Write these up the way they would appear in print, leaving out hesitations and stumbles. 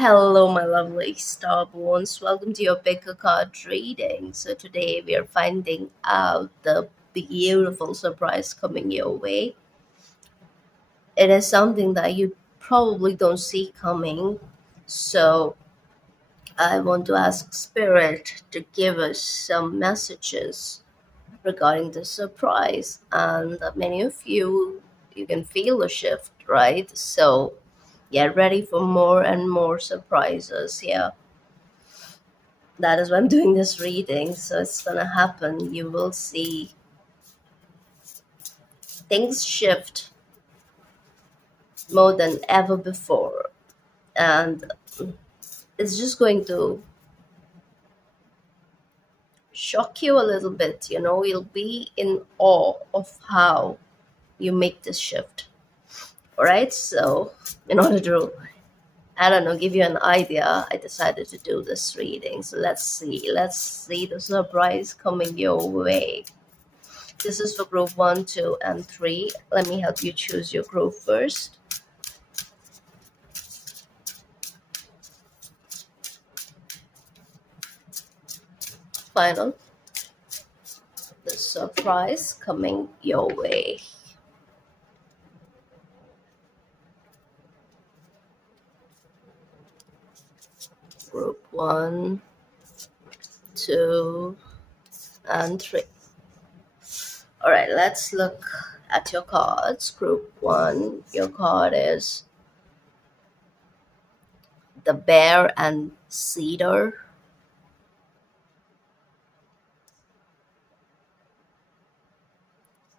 Hello, my lovely starborns. Welcome to your picker card reading. So, today we are finding out the beautiful surprise coming your way. It is something that you probably don't see coming. So, I want to ask Spirit to give us some messages regarding the surprise. And many of you can feel the shift, right? So, get ready for more and more surprises. Yeah, that is why I'm doing this reading. So it's gonna happen. You will see things shift more than ever before. And it's just going to shock you a little bit. You'll be in awe of how you make this shift. All right. So, in order to, I don't know, give you an idea, I decided to do this reading. So let's see. Let's see the surprise coming your way. This is for group 1, 2, and 3. Let me help you choose your group first. Final. The surprise coming your way. Group 1, 2, and 3. All right, let's look at your cards. Group 1, your card is the bear and cedar.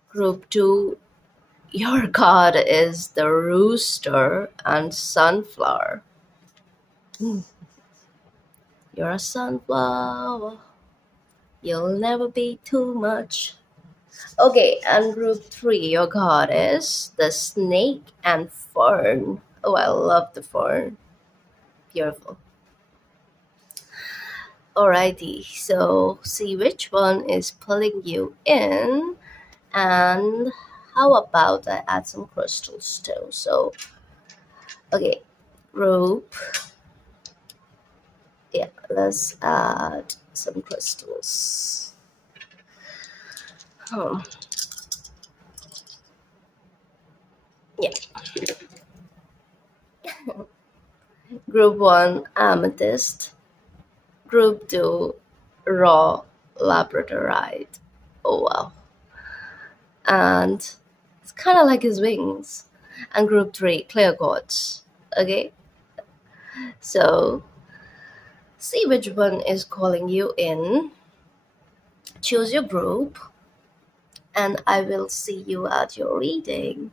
Group 2, your card is the rooster and sunflower. You're a sunflower. You'll never be too much. Okay, and group 3, your card is the snake and fern. Oh, I love the fern. Beautiful. Alrighty, so see which one is pulling you in, and how about I add some crystals too? So, okay, group. Yeah, let's add some crystals. Hmm. Yeah, group 1, amethyst. Group 2, raw labradorite. Oh wow. And it's kind of like his wings. And group 3, clear quartz. Okay, so see which one is calling you in. Choose your group, and I will see you at your reading.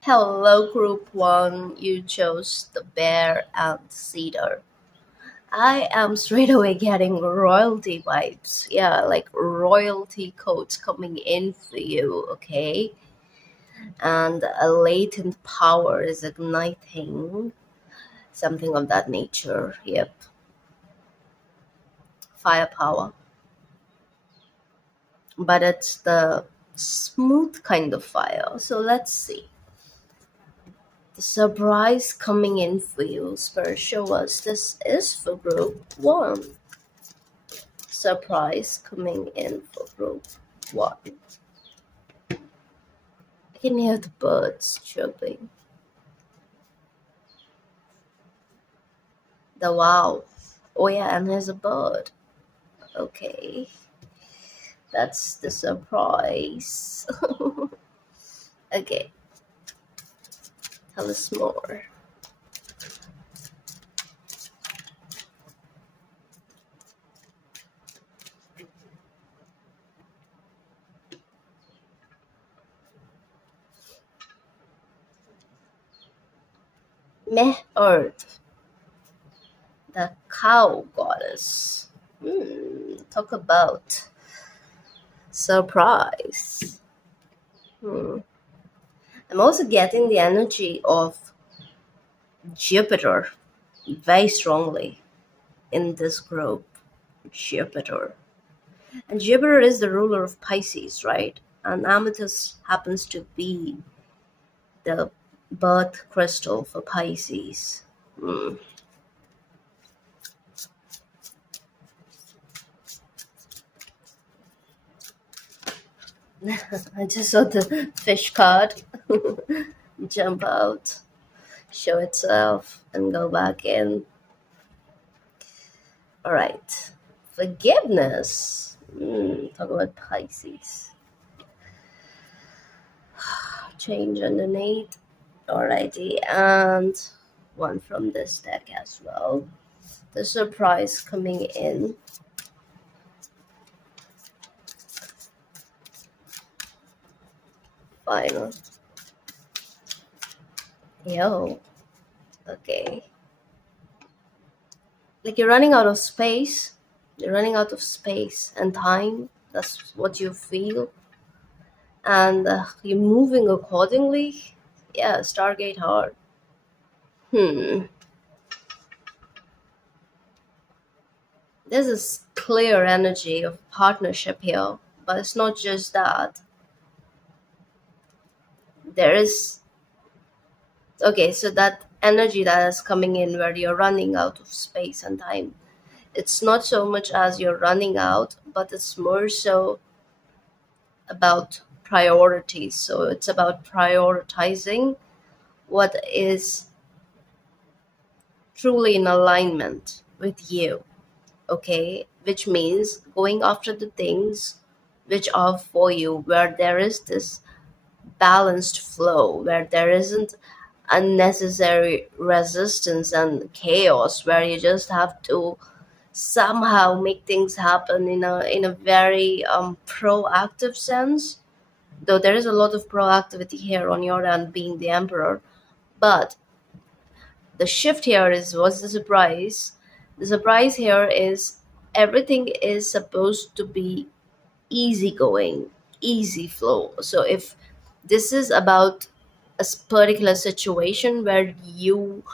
Hello, group 1. You chose the bear and cedar. I am straight away getting royalty vibes. Yeah, like royalty codes coming in for you, okay? And a latent power is igniting, something of that nature. Yep, firepower. But it's the smooth kind of fire. So let's see. The surprise coming in for you. Spirit, show us. This is for group 1. Surprise coming in for group 1. I can hear the birds chirping. The wow. Oh yeah, and there's a bird. Okay. That's the surprise. Okay. Tell us more. Meh Earth. The cow goddess. Talk about surprise. Hmm. I'm also getting the energy of Jupiter very strongly in this group. Jupiter. And Jupiter is the ruler of Pisces, right? And amethyst happens to be the birth crystal for Pisces. Hmm. I just saw the fish card jump out, show itself, and go back in. All right. Forgiveness. Talk about Pisces. Change underneath. Alrighty. And one from this deck as well. The surprise coming in. Final. Yo. Okay. Like you're running out of space. You're running out of space and time. That's what you feel. And you're moving accordingly. Yeah, Stargate hard. Hmm. There's this clear energy of partnership here, but it's not just that. There is, okay, so that energy that is coming in where you're running out of space and time, it's not so much as you're running out, but it's more so about priorities. So it's about prioritizing what is truly in alignment with you, okay? Which means going after the things which are for you, where there is this balanced flow, where there isn't unnecessary resistance and chaos, where you just have to somehow make things happen in a very proactive sense. Though there is a lot of proactivity here on your end, being the emperor, but the shift here is what's the surprise? The surprise here is everything is supposed to be easygoing, easy flow. So if this is about a particular situation where you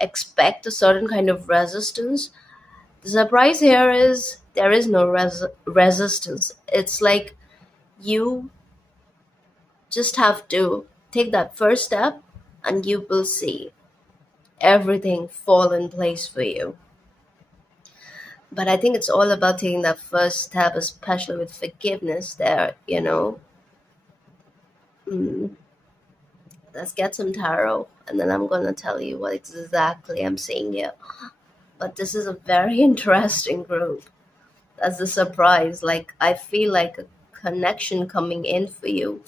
expect a certain kind of resistance, the surprise here is there is no resistance. It's like you just have to take that first step and you will see everything fall in place for you. But I think it's all about taking that first step, especially with forgiveness there, you know. Mm, let's get some tarot, and then I'm going to tell you what exactly I'm seeing here. But this is a very interesting group. That's the surprise. Like, I feel like a connection coming in for you,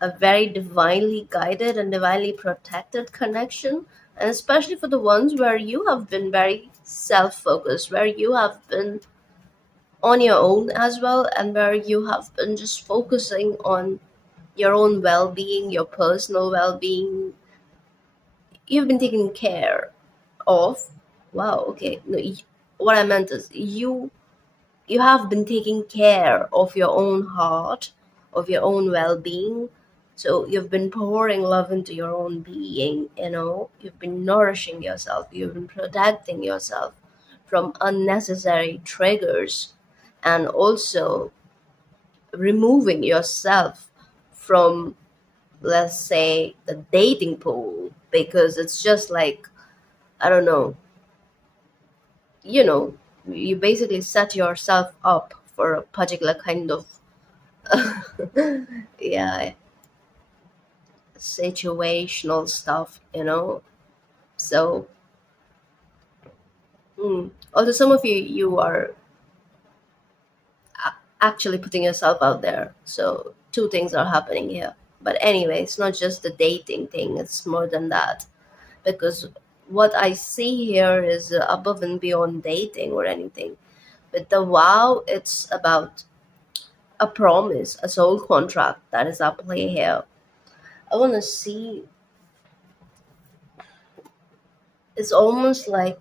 a very divinely guided and divinely protected connection. And especially for the ones where you have been very self focused, where you have been on your own as well, and where you have been just focusing on your own well being, your personal well being. You've been taken care of. Wow, okay. No, what I meant is you have been taking care of your own heart, of your own well-being. So you've been pouring love into your own being, you know. You've been nourishing yourself, you've been protecting yourself from unnecessary triggers, and also removing yourself from, let's say, the dating pool, because it's just like, I don't know, you know, you basically set yourself up for a particular kind of yeah, situational stuff, you know. So although some of you are actually putting yourself out there, so two things are happening here. But anyway, it's not just the dating thing, it's more than that, because what I see here is above and beyond dating or anything. With the wow, it's about a promise, a soul contract that is at play here. I want to see, it's almost like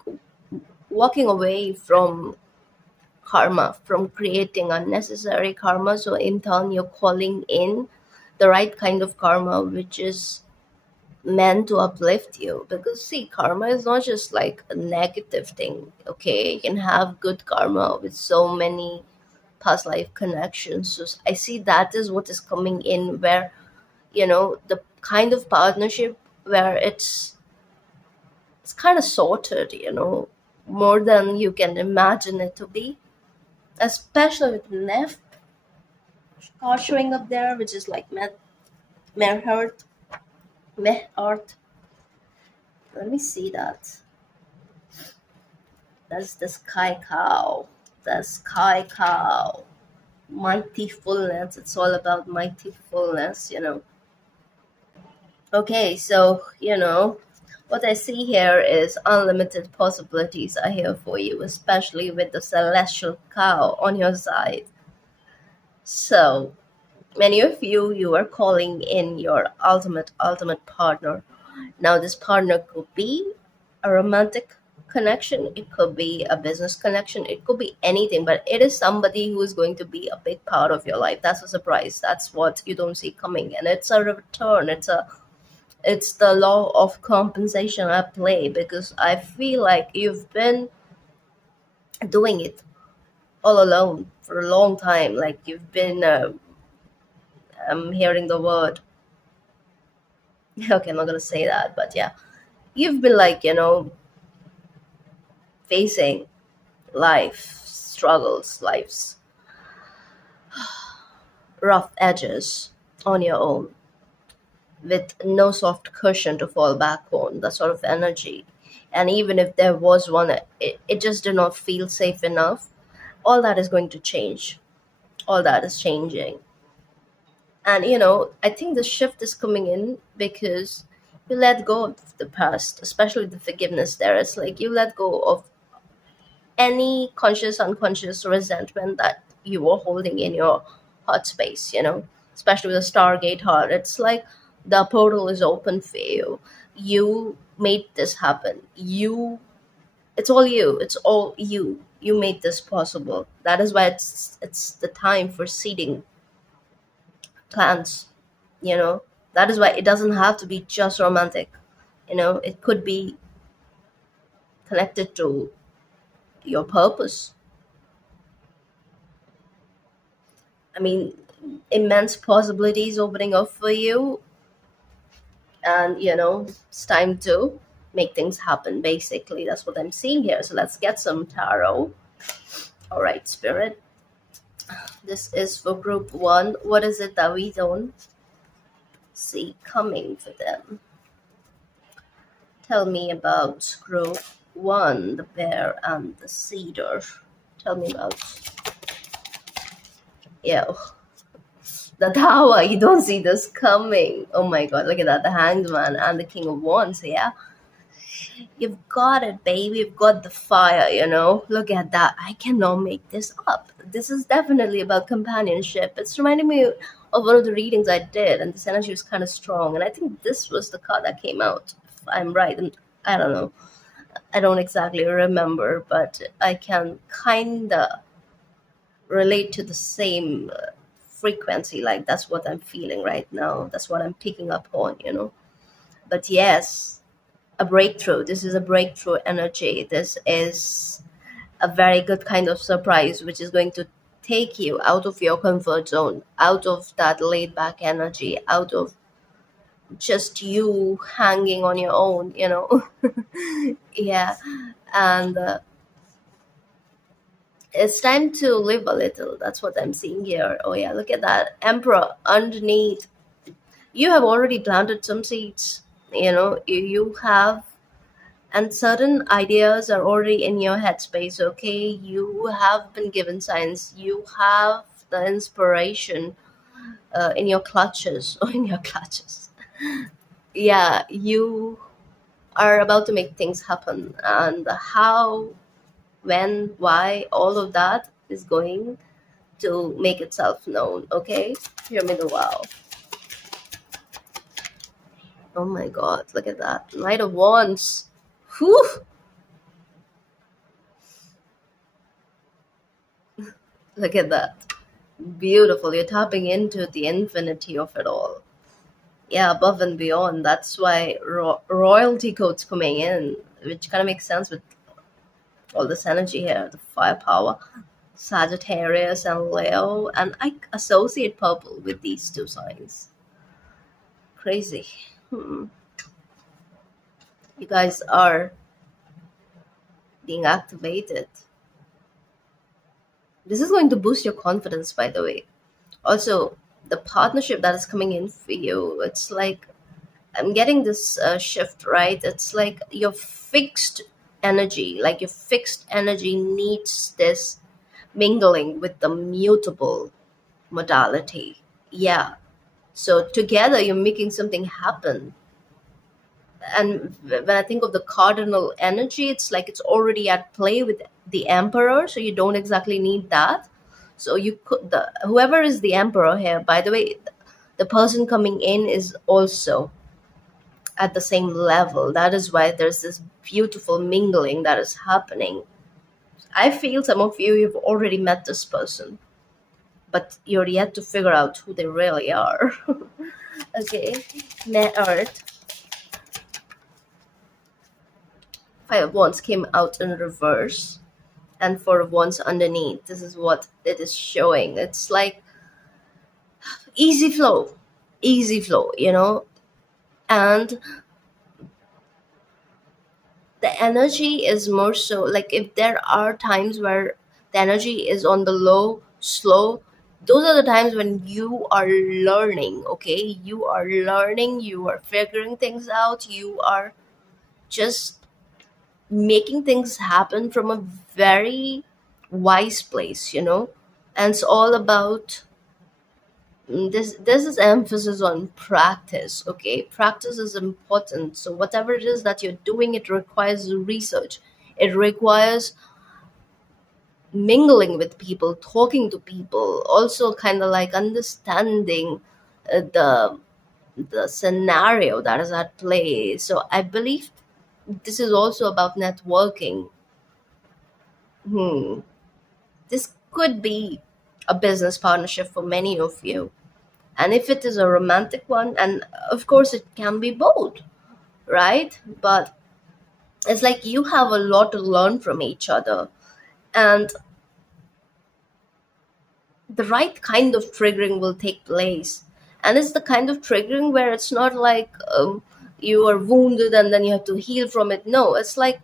walking away from karma, from creating unnecessary karma. So, in turn, you're calling in the right kind of karma, which is meant to uplift you. Because, see, karma is not just like a negative thing, okay? You can have good karma with so many past life connections. So, I see that is what is coming in, where, you know, the kind of partnership where it's kind of sorted, you know, more than you can imagine it to be, especially with Nef. card showing up there, which is like Merhart. Mehart. Let me see that. That's the sky cow. The sky cow. Mighty fullness. It's all about mighty fullness. Okay, so, what I see here is unlimited possibilities are here for you, especially with the celestial cow on your side. So, many of you are calling in your ultimate partner. Now, this partner could be a romantic connection, it could be a business connection, it could be anything, but it is somebody who is going to be a big part of your life. That's a surprise. That's what you don't see coming, and it's a return. It's the law of compensation at play, because I feel like you've been doing it all alone for a long time. Like you've been, I'm hearing the word. Okay, I'm not gonna say that, but yeah, you've been like facing life struggles, life's rough edges on your own, with no soft cushion to fall back on, that sort of energy. And even if there was one, it just did not feel safe enough. All that is going to change. All that is changing. And I think the shift is coming in because you let go of the past, especially the forgiveness there. It's like you let go of any conscious, unconscious resentment that you were holding in your heart space, especially with the Stargate heart. It's like the portal is open for you. You made this happen. It's all you. It's all you. You made this possible. That is why it's the time for seeding plants, you know. That is why it doesn't have to be just romantic. It could be connected to your purpose. I mean, immense possibilities opening up for you, and it's time to make things happen. Basically, that's what I'm seeing here. So let's get some tarot. All right, spirit. This is for group one. What is it that we don't see coming for them? Tell me about group one, the bear and the cedar. Tell me about, yeah, the tower. You don't see this coming. Oh my god, look at that. The hanged man and the king of wands. Yeah, you've got it, baby. You've got the fire. Look at that. I cannot make this up. This is definitely about companionship. It's reminding me of one of the readings I did, and this energy was kind of strong. And I think this was the card that came out, if I'm right. And I don't know. I don't exactly remember, but I can kind of relate to the same frequency. Like, that's what I'm feeling right now. That's what I'm picking up on. But yes, a breakthrough. This is a breakthrough energy. This is a very good kind of surprise, which is going to take you out of your comfort zone, out of that laid back energy, out of just you hanging on your own. Yeah. And it's time to live a little. That's what I'm seeing here. Oh yeah, look at that emperor underneath. You have already planted some seeds. You have, and certain ideas are already in your headspace. Okay, you have been given signs. You have the inspiration in your clutches. Or in your clutches. Yeah, you are about to make things happen, and how, when, why, all of that is going to make itself known. Okay, hear me the wow. Oh my god, look at that. Knight of Wands. Whew. Look at that. Beautiful. You're tapping into the infinity of it all. Yeah, above and beyond. That's why royalty code's coming in, which kind of makes sense with all this energy here, the firepower. Sagittarius and Leo, and I associate purple with these two signs. Crazy. You guys are being activated. This is going to boost your confidence, by the way. Also, the partnership that is coming in for you, it's like I'm getting this shift, right? It's like your fixed energy, like your fixed energy needs this mingling with the mutable modality. Yeah. So together you're making something happen. And when I think of the cardinal energy, it's like it's already at play with the emperor, so you don't exactly need that. So you could the whoever is the emperor here, by the way, the person coming in is also at the same level. That is why there's this beautiful mingling that is happening. I feel some of you, you've already met this person, but you're yet to figure out who they really are. Okay, net Earth, Five of Wands came out in reverse, and Four of Wands underneath. This is what it is showing. It's like easy flow, easy flow, and the energy is more so like if there are times where the energy is on the low, slow, those are the times when you are learning, okay? You are learning, you are figuring things out, you are just making things happen from a very wise place. And it's all about this is emphasis on practice. Okay, practice is important. So whatever it is that you're doing, it requires research, it requires mingling with people, talking to people, also kind of like understanding the scenario that is at play. So I believe this is also about networking. This could be a business partnership for many of you. And if it is a romantic one, and of course it can be both, right? But it's like you have a lot to learn from each other. And the right kind of triggering will take place. And it's the kind of triggering where it's not like you are wounded and then you have to heal from it. No, it's like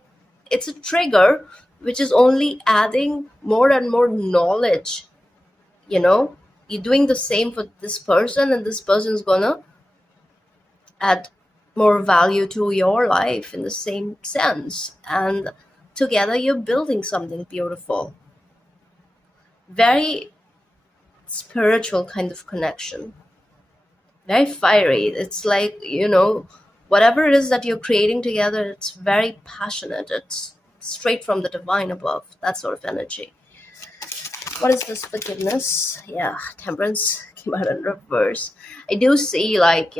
it's a trigger which is only adding more and more knowledge. you know you're doing the same for this person, and this person's gonna add more value to your life in the same sense, and together you're building something beautiful, very spiritual kind of connection, very fiery. It's like, whatever it is that you're creating together, it's very passionate, it's straight from the divine above, that sort of energy. What is this? Forgiveness? Yeah, temperance came out in reverse. I do see, like,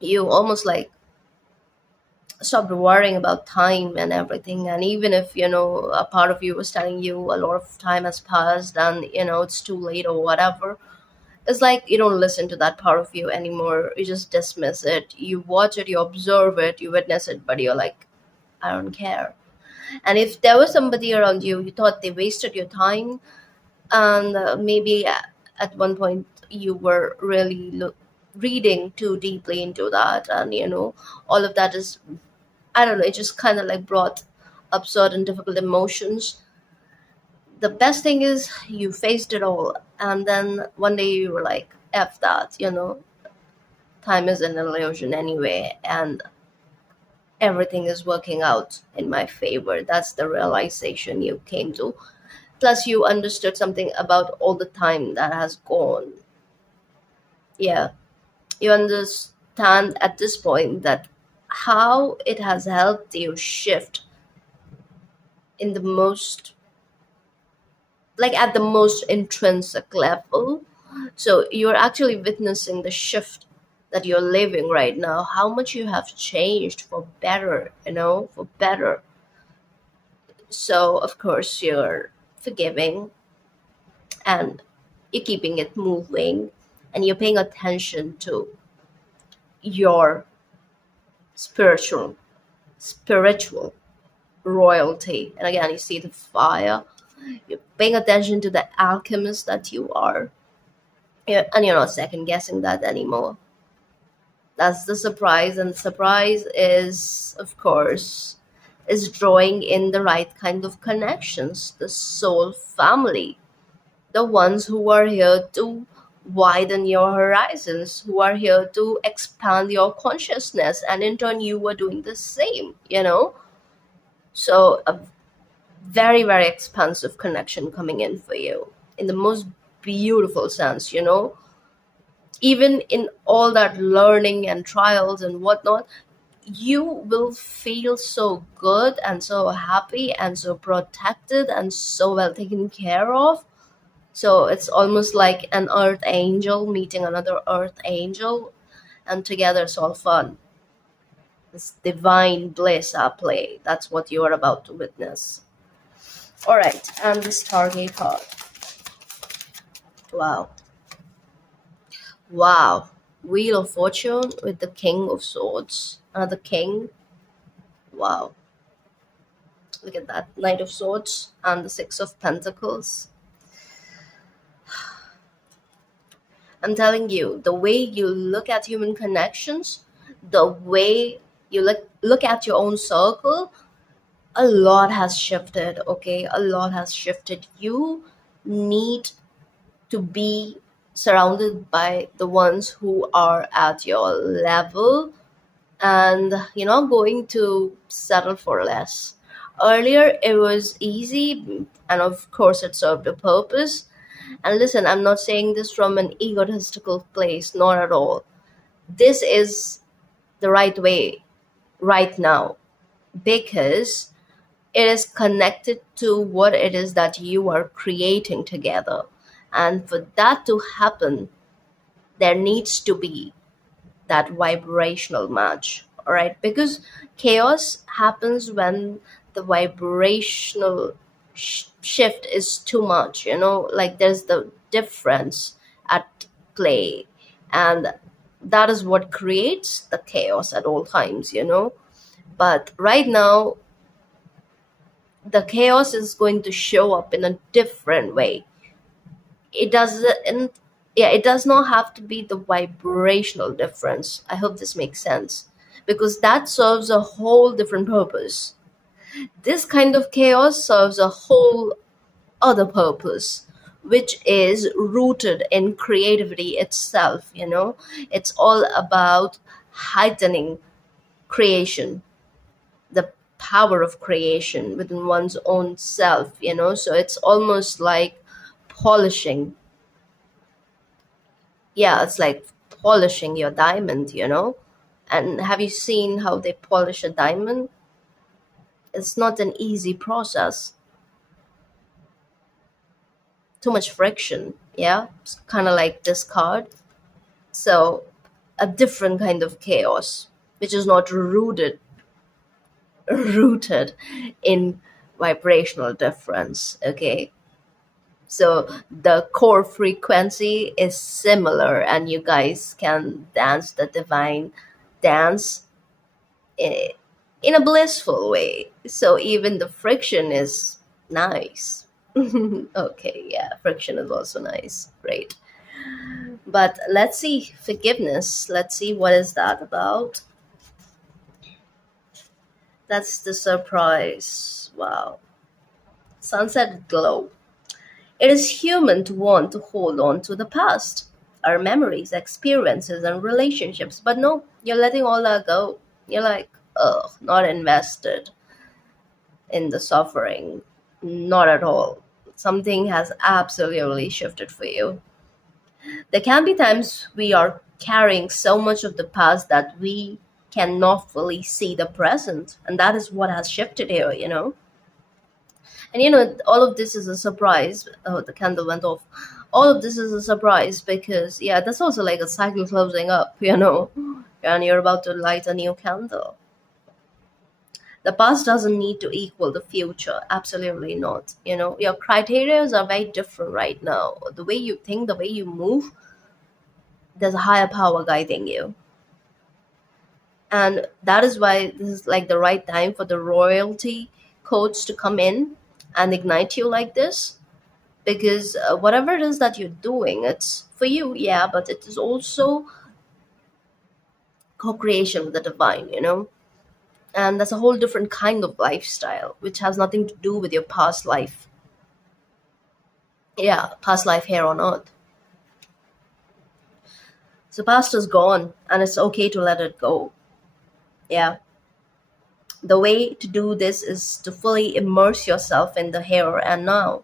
you almost like stopped worrying about time and everything. And even if, a part of you was telling you a lot of time has passed and, it's too late or whatever, it's like you don't listen to that part of you anymore. You just dismiss it. You watch it, you observe it, you witness it, but you're like, I don't care. And if there was somebody around you, you thought they wasted your time, and maybe at one point you were really reading too deeply into that, and all of that is, I don't know, it just kind of like brought up certain difficult emotions. The best thing is you faced it all, and then one day you were like, F that, time is an illusion anyway, and everything is working out in my favor. That's the realization you came to. Plus, you understood something about all the time that has gone. Yeah, you understand at this point that how it has helped you shift in the most, like at the most intrinsic level. So you're actually witnessing the shift that you're living right now, how much you have changed for better, for better. So of course you're forgiving, and you're keeping it moving, and you're paying attention to your spiritual spiritual royalty. And again, you see the fire, you're paying attention to the alchemist that you are. And you're not second guessing that anymore. That's the surprise, and the surprise is, of course, is drawing in the right kind of connections, the soul family. the ones who are here to widen your horizons, who are here to expand your consciousness, and in turn, you are doing the same. So, a very, very expansive connection coming in for you in the most beautiful sense. Even in all that learning and trials and whatnot, you will feel so good and so happy and so protected and so well taken care of. So it's almost like an earth angel meeting another earth angel, and together it's all fun. This divine bliss at play. That's what you are about to witness. All right, and the Stargate card. Wow. Wow. Wheel of Fortune with the King of Swords. Another king. Wow. Look at that. Knight of Swords and the Six of Pentacles. I'm telling you, the way you look at human connections, the way you look at your own circle, a lot has shifted, okay? A lot has shifted. You need to be surrounded by the ones who are at your level, and you're not going to settle for less. Earlier, it was easy, and of course, it served a purpose. And listen, I'm not saying this from an egotistical place, not at all. This is the right way right now, because it is connected to what it is that you are creating together. And for that to happen, there needs to be that vibrational match. All right, because chaos happens when the vibrational shift is too much, like there's the difference at play, and that is what creates the chaos at all times. But right now, the chaos is going to show up in a different way. It doesn't Yeah, it does not have to be the vibrational difference. I hope this makes sense, because that serves a whole different purpose. This kind of chaos serves a whole other purpose, which is rooted in creativity itself. It's all about heightening creation, the power of creation within one's own self. So it's almost like polishing. Yeah, it's like polishing your diamond. And have you seen how they polish a diamond? It's not an easy process. Too much friction. Yeah, it's kind of like this card. So a different kind of chaos, which is not rooted in vibrational difference. Okay, so the core frequency is similar, and you guys can dance the divine dance i- in a blissful way. So even the friction is nice. Okay, yeah, friction is also nice. Great. But let's see, forgiveness. Let's see what is that about. That's the surprise. Wow. Sunset glow. It is human to want to hold on to the past, our memories, experiences, and relationships. But no, you're letting all that go. You're like, ugh, not invested in the suffering. Not at all. Something has absolutely shifted for you. There can be times we are carrying so much of the past that we cannot fully see the present. And that is what has shifted here. And all of this is a surprise. Oh, the candle went off. All of this is a surprise because, yeah, that's also like a cycle closing up. And you're about to light a new candle. The past doesn't need to equal the future. Absolutely not. Your criteria are very different right now. The way you think, the way you move, there's a higher power guiding you. And that is why this is like the right time for the royalty codes to come in and ignite you like this, because whatever it is that you're doing, it's for you, yeah, but it is also co-creation with the divine. And that's a whole different kind of lifestyle which has nothing to do with your past life. Yeah, past life here on earth. So past is gone and it's okay to let it go. Yeah. The way to do this is to fully immerse yourself in the here and now.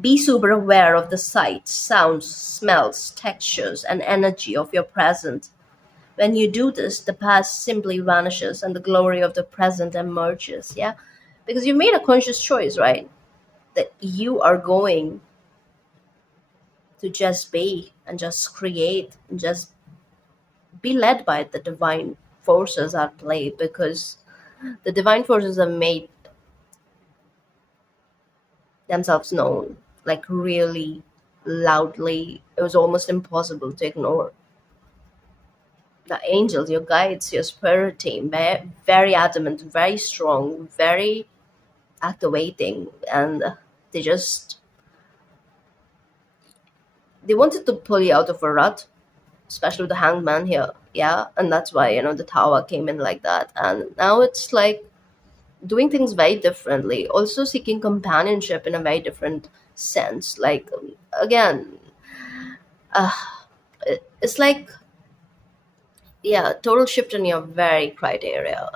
Be super aware of the sights, sounds, smells, textures, and energy of your present. When you do this, the past simply vanishes and the glory of the present emerges. Yeah. Because you made a conscious choice, right? That you are going to just be and just create and just be led by the divine forces at play, because the divine forces have made themselves known like really loudly. It was almost impossible to ignore. The angels, your guides, your spirit team, very, very adamant, very strong, very activating, and they just they wanted to pull you out of a rut, especially with the hanged man here. Yeah, and that's why the tower came in like that, and now it's like doing things very differently, also seeking companionship in a very different sense. Like, again, uh, it's like, yeah, total shift in your very criteria,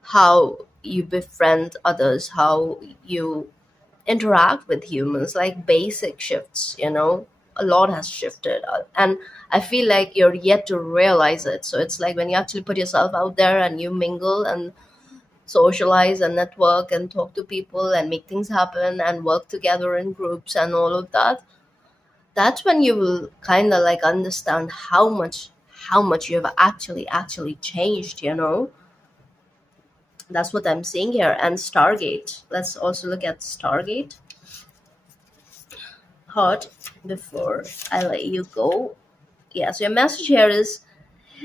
how you befriend others, how you interact with humans, like basic shifts. A lot has shifted, and I feel like you're yet to realize it. So it's like when you actually put yourself out there and you mingle and socialize and network and talk to people and make things happen and work together in groups and all of that, that's when you will kind of like understand how much you have actually changed. That's what I'm seeing here. And Stargate, let's also look at Stargate heart before I let you go. Yeah, so your message here is: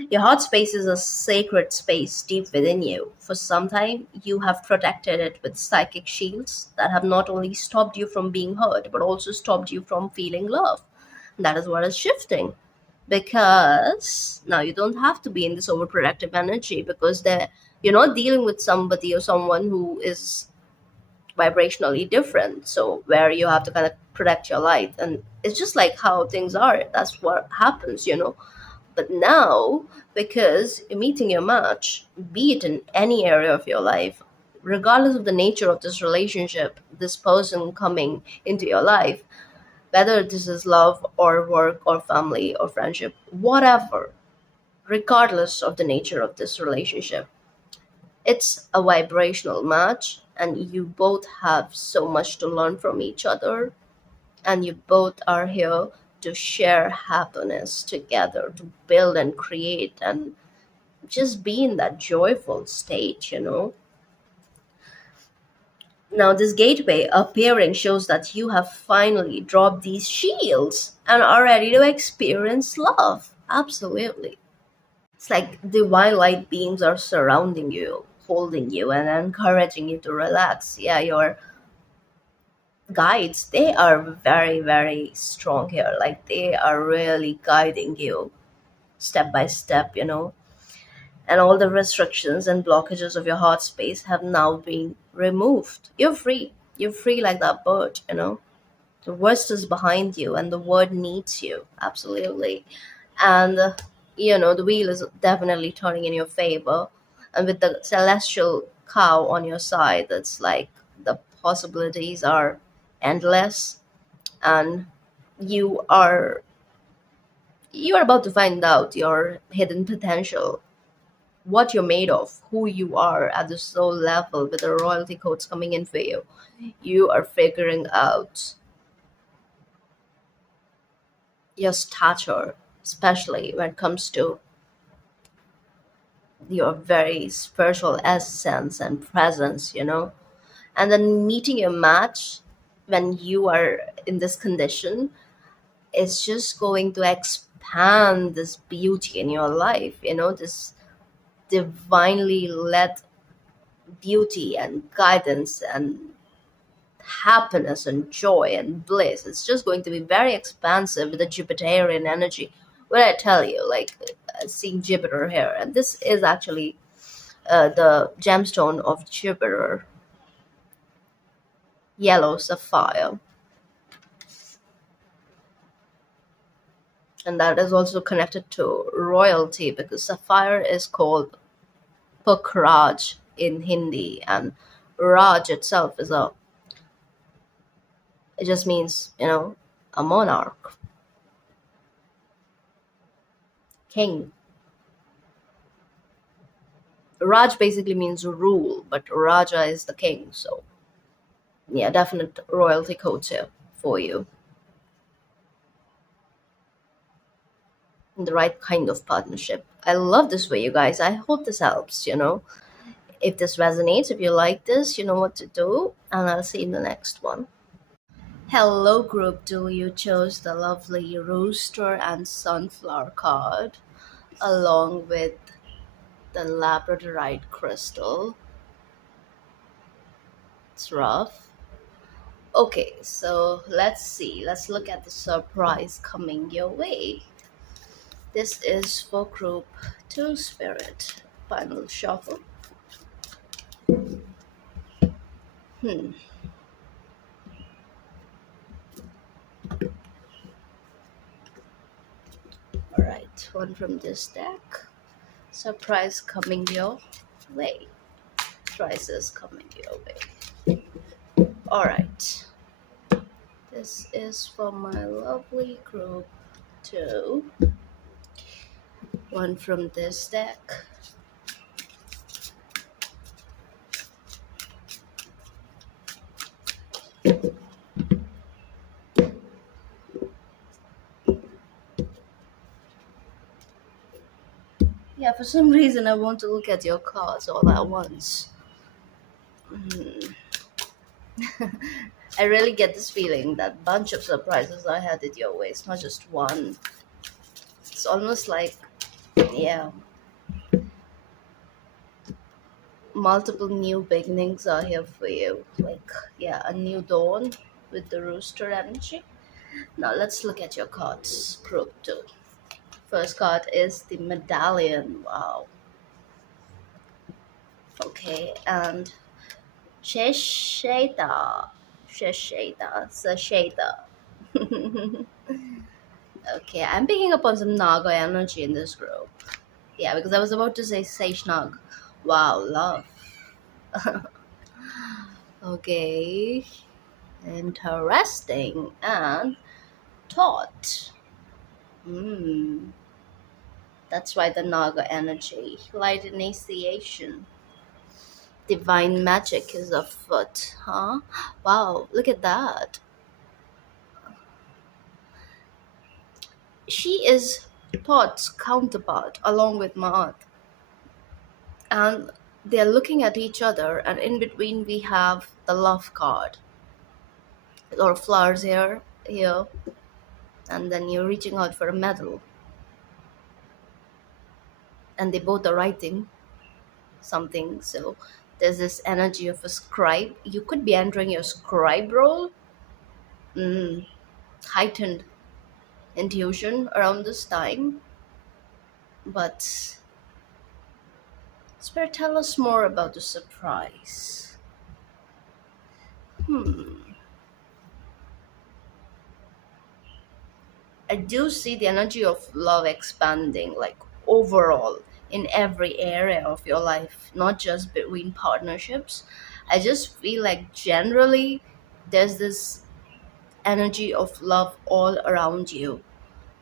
your heart space is a sacred space deep within you. For some time, you have protected it with psychic shields that have not only stopped you from being hurt, but also stopped you from feeling love. That is what is shifting. Because now you don't have to be in this overprotective energy, because you're not dealing with somebody or someone who is vibrationally different. So where you have to kind of protect your light. And it's just like how things are. That's what happens. But now, because you're meeting your match, be it in any area of your life, regardless of the nature of this relationship, this person coming into your life, whether this is love or work or family or friendship, whatever, regardless of the nature of this relationship, it's a vibrational match, and you both have so much to learn from each other, and you both are here to share happiness together, to build and create and just be in that joyful state. Now, this gateway appearing shows that you have finally dropped these shields and are ready to experience love. Absolutely. It's like divine light beams are surrounding you, holding you, and encouraging you to relax. Yeah, your guides, they are very, very strong here. Like, they are really guiding you step by step. And all the restrictions and blockages of your heart space have now been removed. You're free. You're free like that bird. The worst is behind you, and the world needs you. Absolutely. And, the wheel is definitely turning in your favor. And with the celestial cow on your side, it's like the possibilities are endless. And you are you are about to find out your hidden potential, what you're made of, who you are at the soul level, with the royalty codes coming in for you. You are figuring out your stature, especially when it comes to your very spiritual essence and presence. And then meeting your match when you are in this condition is just going to expand this beauty in your life, this divinely led beauty and guidance and happiness and joy and bliss. It's just going to be very expansive with the Jupiterian energy. What I tell you, like, seeing Jupiter here, and this is actually the gemstone of Jupiter. yellow sapphire. And that is also connected to royalty because sapphire is called Pukraj in Hindi, and Raj itself is a it just means, a monarch, king. Raj basically means rule, but Raja is the king. So yeah, definite royalty codes here for you. The right kind of partnership. I love this way, you guys. I hope this helps. If this resonates, if you like this, you know what to do. And I'll see you in the next one. Hello, group. Do you chose the lovely rooster and sunflower card along with the labradorite crystal? It's rough. Okay, so let's see. Let's look at the surprise coming your way. This is for group 2 spirit. Final shuffle. Hmm. Alright, one from this deck. Surprise coming your way. Surprises coming your way. Alright. This is for my lovely group 2. One from this deck. Yeah, for some reason I want to look at your cards all at once. I really get this feeling that bunch of surprises are headed your way. It's not just one. It's almost like, yeah, multiple new beginnings are here for you. Like, yeah, a new dawn with the rooster energy. Now let's look at your cards, group 2. First card is the medallion. Wow. Okay, and Shesheta. Sasheta. Okay, I'm picking up on some Naga energy in this group. Yeah, because I was about to say Seshnag. Wow, love. Okay, interesting. And thought. Hmm, that's why the Naga energy. Light initiation. Divine magic is afoot, huh? Wow, look at that. She is Thought's counterpart along with Maat. And they're looking at each other, and in between we have the love card. A lot of flowers here, and then you're reaching out for a medal, and they both are writing something. So there's this energy of a scribe. You could be entering your scribe role. Mm, heightened intuition around this time. But Spirit, tell us more about the surprise. Hmm. I do see the energy of love expanding, like overall in every area of your life, not just between partnerships. I just feel like generally there's this energy of love all around you.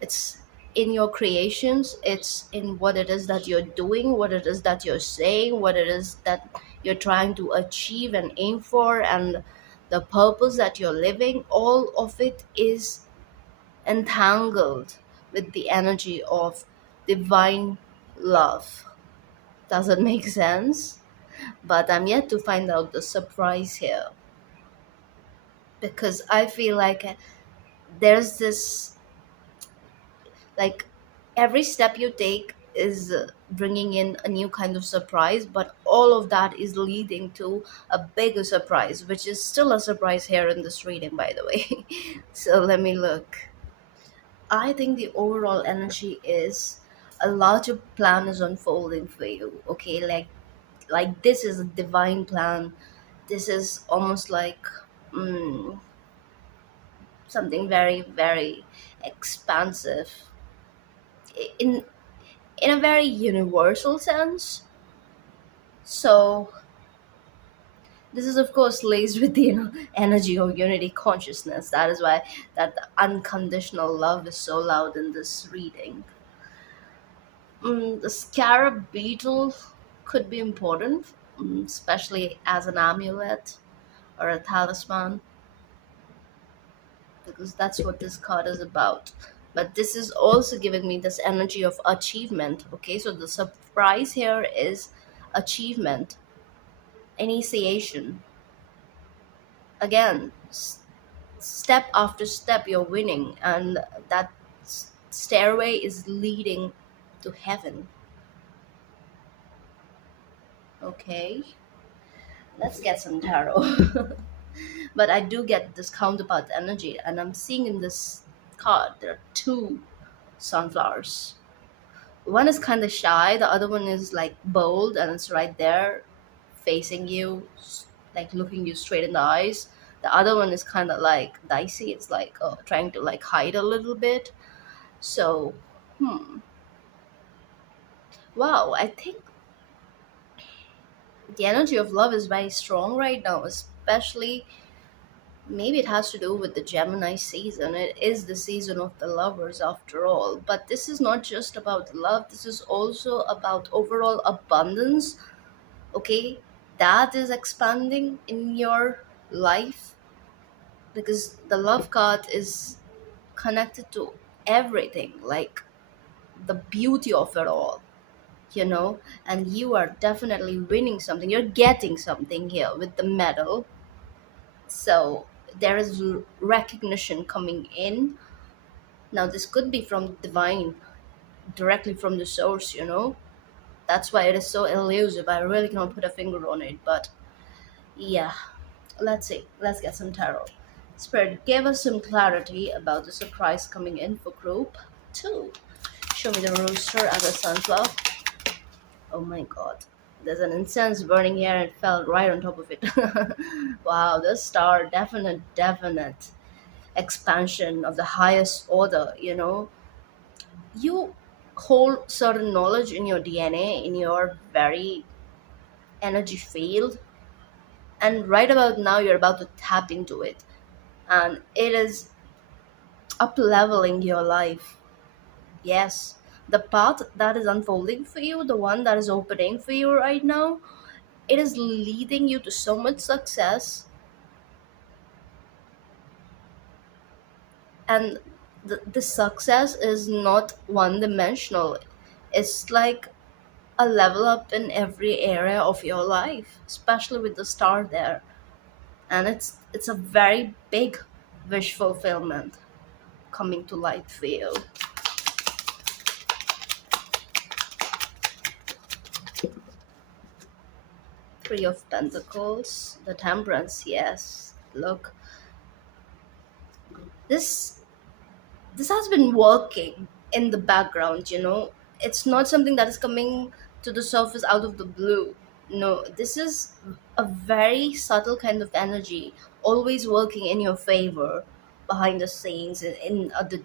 It's in your creations, it's in what it is that you're doing, what it is that you're saying, what it is that you're trying to achieve and aim for, and the purpose that you're living. All of it is entangled with the energy of divine love. Does it make sense? But I'm yet to find out the surprise here because I feel like there's this, like, every step you take is bringing in a new kind of surprise, but all of that is leading to a bigger surprise, which is still a surprise here in this reading, by the way. So let me look. I think the overall energy is a larger plan is unfolding for you. Okay, like this is a divine plan. This is almost like mm, something very, very expansive in in a very universal sense. So this is of course laced with the energy of unity consciousness. That is why that the unconditional love is so loud in this reading. The scarab beetle could be important, especially as an amulet or a talisman, because that's what this card is about. But this is also giving me this energy of achievement. Okay, so the surprise here is achievement, initiation. Again, step after step, you're winning, and that stairway is leading to heaven. Okay, let's get some tarot. But I do get this counterpart energy, and I'm seeing in this card there are two sunflowers. One is kind of shy, the other one is like bold, and it's right there facing you, like looking you straight in the eyes. The other one is kind of like dicey, it's like trying to like hide a little bit. So wow, I think the energy of love is very strong right now, especially maybe it has to do with the Gemini season. It is the season of the lovers after all. But this is not just about love, this is also about overall abundance. Okay, that is expanding in your life, because the love card is connected to everything, like the beauty of it all, and you are definitely winning something, you're getting something here with the medal. So there is recognition coming in. Now this could be from divine, directly from the source. That's why it is so elusive, I really cannot put a finger on it. But yeah, let's see, let's get some tarot. Spirit, give us some clarity about the surprise coming in for group 2. Show me the rooster and the sunflower. Oh my god, there's an incense burning here and it fell right on top of it. Wow, the star, definite expansion of the highest order. You hold certain knowledge in your DNA, in your very energy field, and right about now you're about to tap into it, and it is up leveling your life. Yes, the path that is unfolding for you, the one that is opening for you right now, it is leading you to so much success. And the success is not one dimensional, it's like a level up in every area of your life, especially with the star there. And it's a very big wish fulfillment coming to light for you. Three of Pentacles, the Temperance. Yes, look, this this has been working in the background. It's not something that is coming to the surface out of the blue. No, this is a very subtle kind of energy, always working in your favor behind the scenes, in the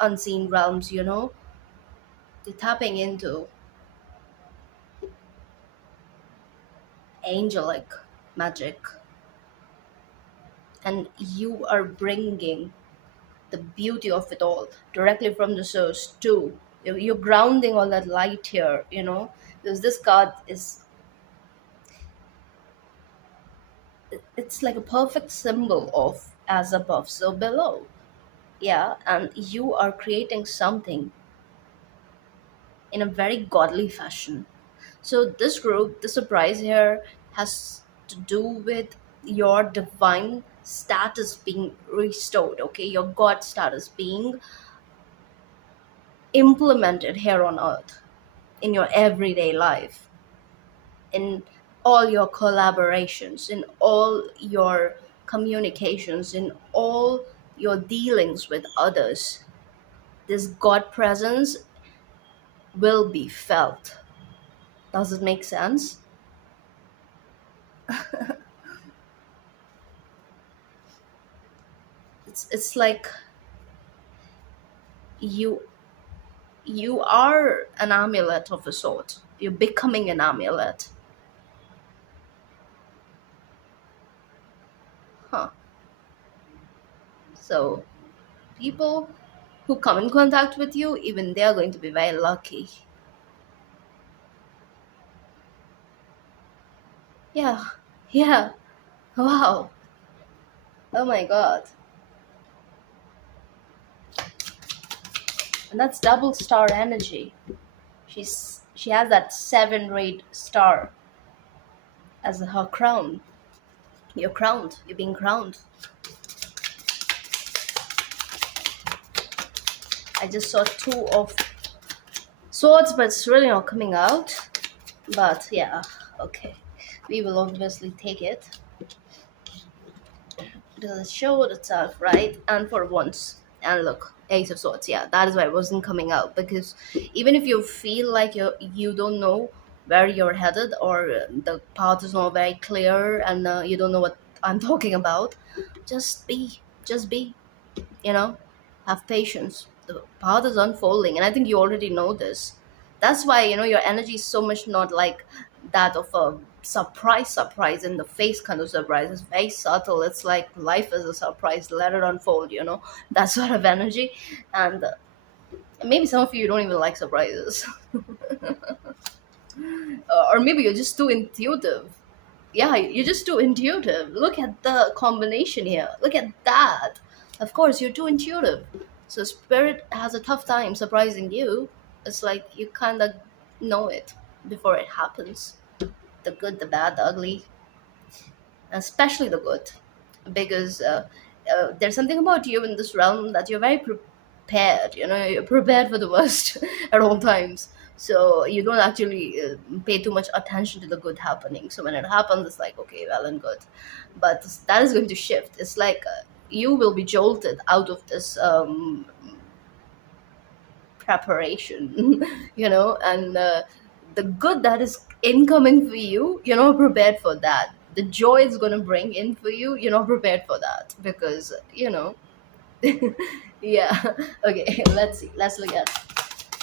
unseen realms. They're tapping into angelic magic, and you are bringing the beauty of it all directly from the source too. You're grounding all that light here, because this card it's like a perfect symbol of as above so below. Yeah, and you are creating something in a very godly fashion. So this group, the surprise here has to do with your divine status being restored. Okay, your god status being implemented here on earth, in your everyday life, in all your collaborations, in all your communications, in all your dealings with others. This God presence will be felt. Does it make sense? It's like you you are an amulet of a sort. You're becoming an amulet. Huh. So people who come in contact with you, even they are going to be very lucky. Yeah. Yeah. Wow. Oh my god. And that's double star energy. She has that seven rate star as her crown. You're crowned. You're being crowned. I just saw two of swords, but it's really not coming out. But yeah, okay. We will obviously take it. Does it show itself, right? And for once. And look, Ace of Swords. Yeah, that is why it wasn't coming out. Because even if you feel like you don't know where you're headed, or the path is not very clear, and you don't know what I'm talking about, just be. Just be. You know, have patience. The path is unfolding, and I think you already know this. That's why, your energy is so much not like that of a surprise in the face kind of surprise. It's very subtle. It's like life is a surprise, let it unfold, that sort of energy. And maybe some of you don't even like surprises. Or maybe you're just too intuitive. Yeah, you're just too intuitive. Look at the combination here. Look at that. Of course, you're too intuitive. So spirit has a tough time surprising you. It's like you kind of know it before it happens. The good, the bad, the ugly, especially the good, because there's something about you in this realm that you're very prepared. You're prepared for the worst at all times. So you don't actually pay too much attention to the good happening. So when it happens, it's like, okay, well and good. But that is going to shift. It's like you will be jolted out of this preparation, and the good that is incoming for you, you're not prepared for that. The joy it's going to bring in for you, you're not prepared for that, because yeah. Okay, let's see, let's look at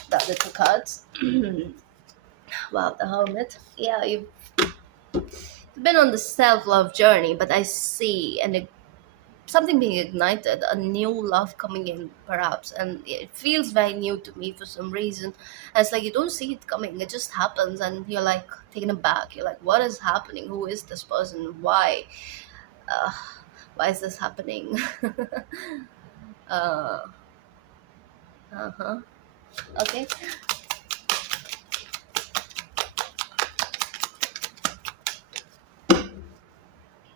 the other two cards. Wow, the Hermit. Yeah, you've been on the self-love journey, but I see something being ignited, a new love coming in, perhaps, and it feels very new to me for some reason. And it's like you don't see it coming; it just happens, and you're like taken aback. You're like, "What is happening? Who is this person? Why? Uh, why is this happening?" uh huh. Okay.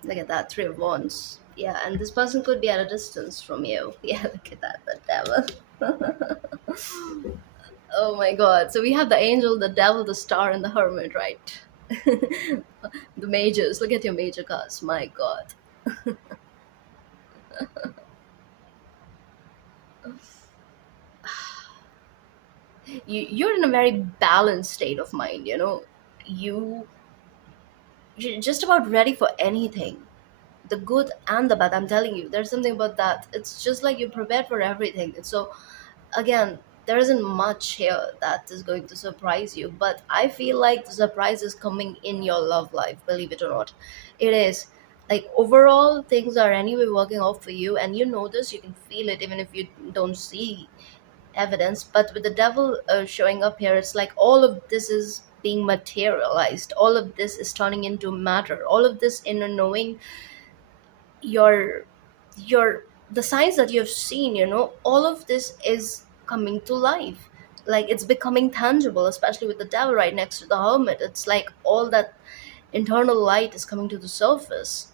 Look at that, Three of Wands. Yeah, and this person could be at a distance from you. Yeah, look at that, the devil. Oh my god. So we have the angel, the devil, the star, and the hermit, right? The majors. Look at your major cards. My god. You're in a very balanced state of mind, You, you're just about ready for anything. The good and the bad. I'm telling you, there's something about that. It's just like you're prepared for everything. And so again, there isn't much here that is going to surprise you, but I feel like the surprise is coming in your love life, believe it or not. It is. Like overall things are anyway working out for you, and you know this, you can feel it even if you don't see evidence. But with the devil showing up here, it's like all of this is being materialized, all of this is turning into matter, all of this inner knowing, your your the signs that you've seen, all of this is coming to life. Like it's becoming tangible, especially with the devil right next to the hermit. It's like all that internal light is coming to the surface.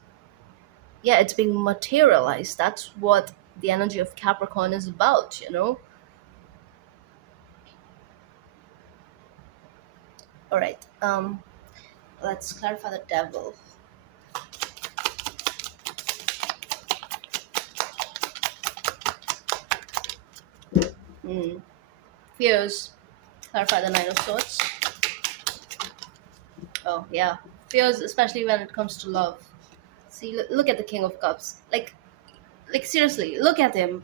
Yeah, it's being materialized. That's what the energy of Capricorn is about, all right. Let's clarify the devil. Fears. Clarify the Nine of Swords. Oh yeah, fears, especially when it comes to love. See, look at the King of Cups. Like Like seriously, look at him.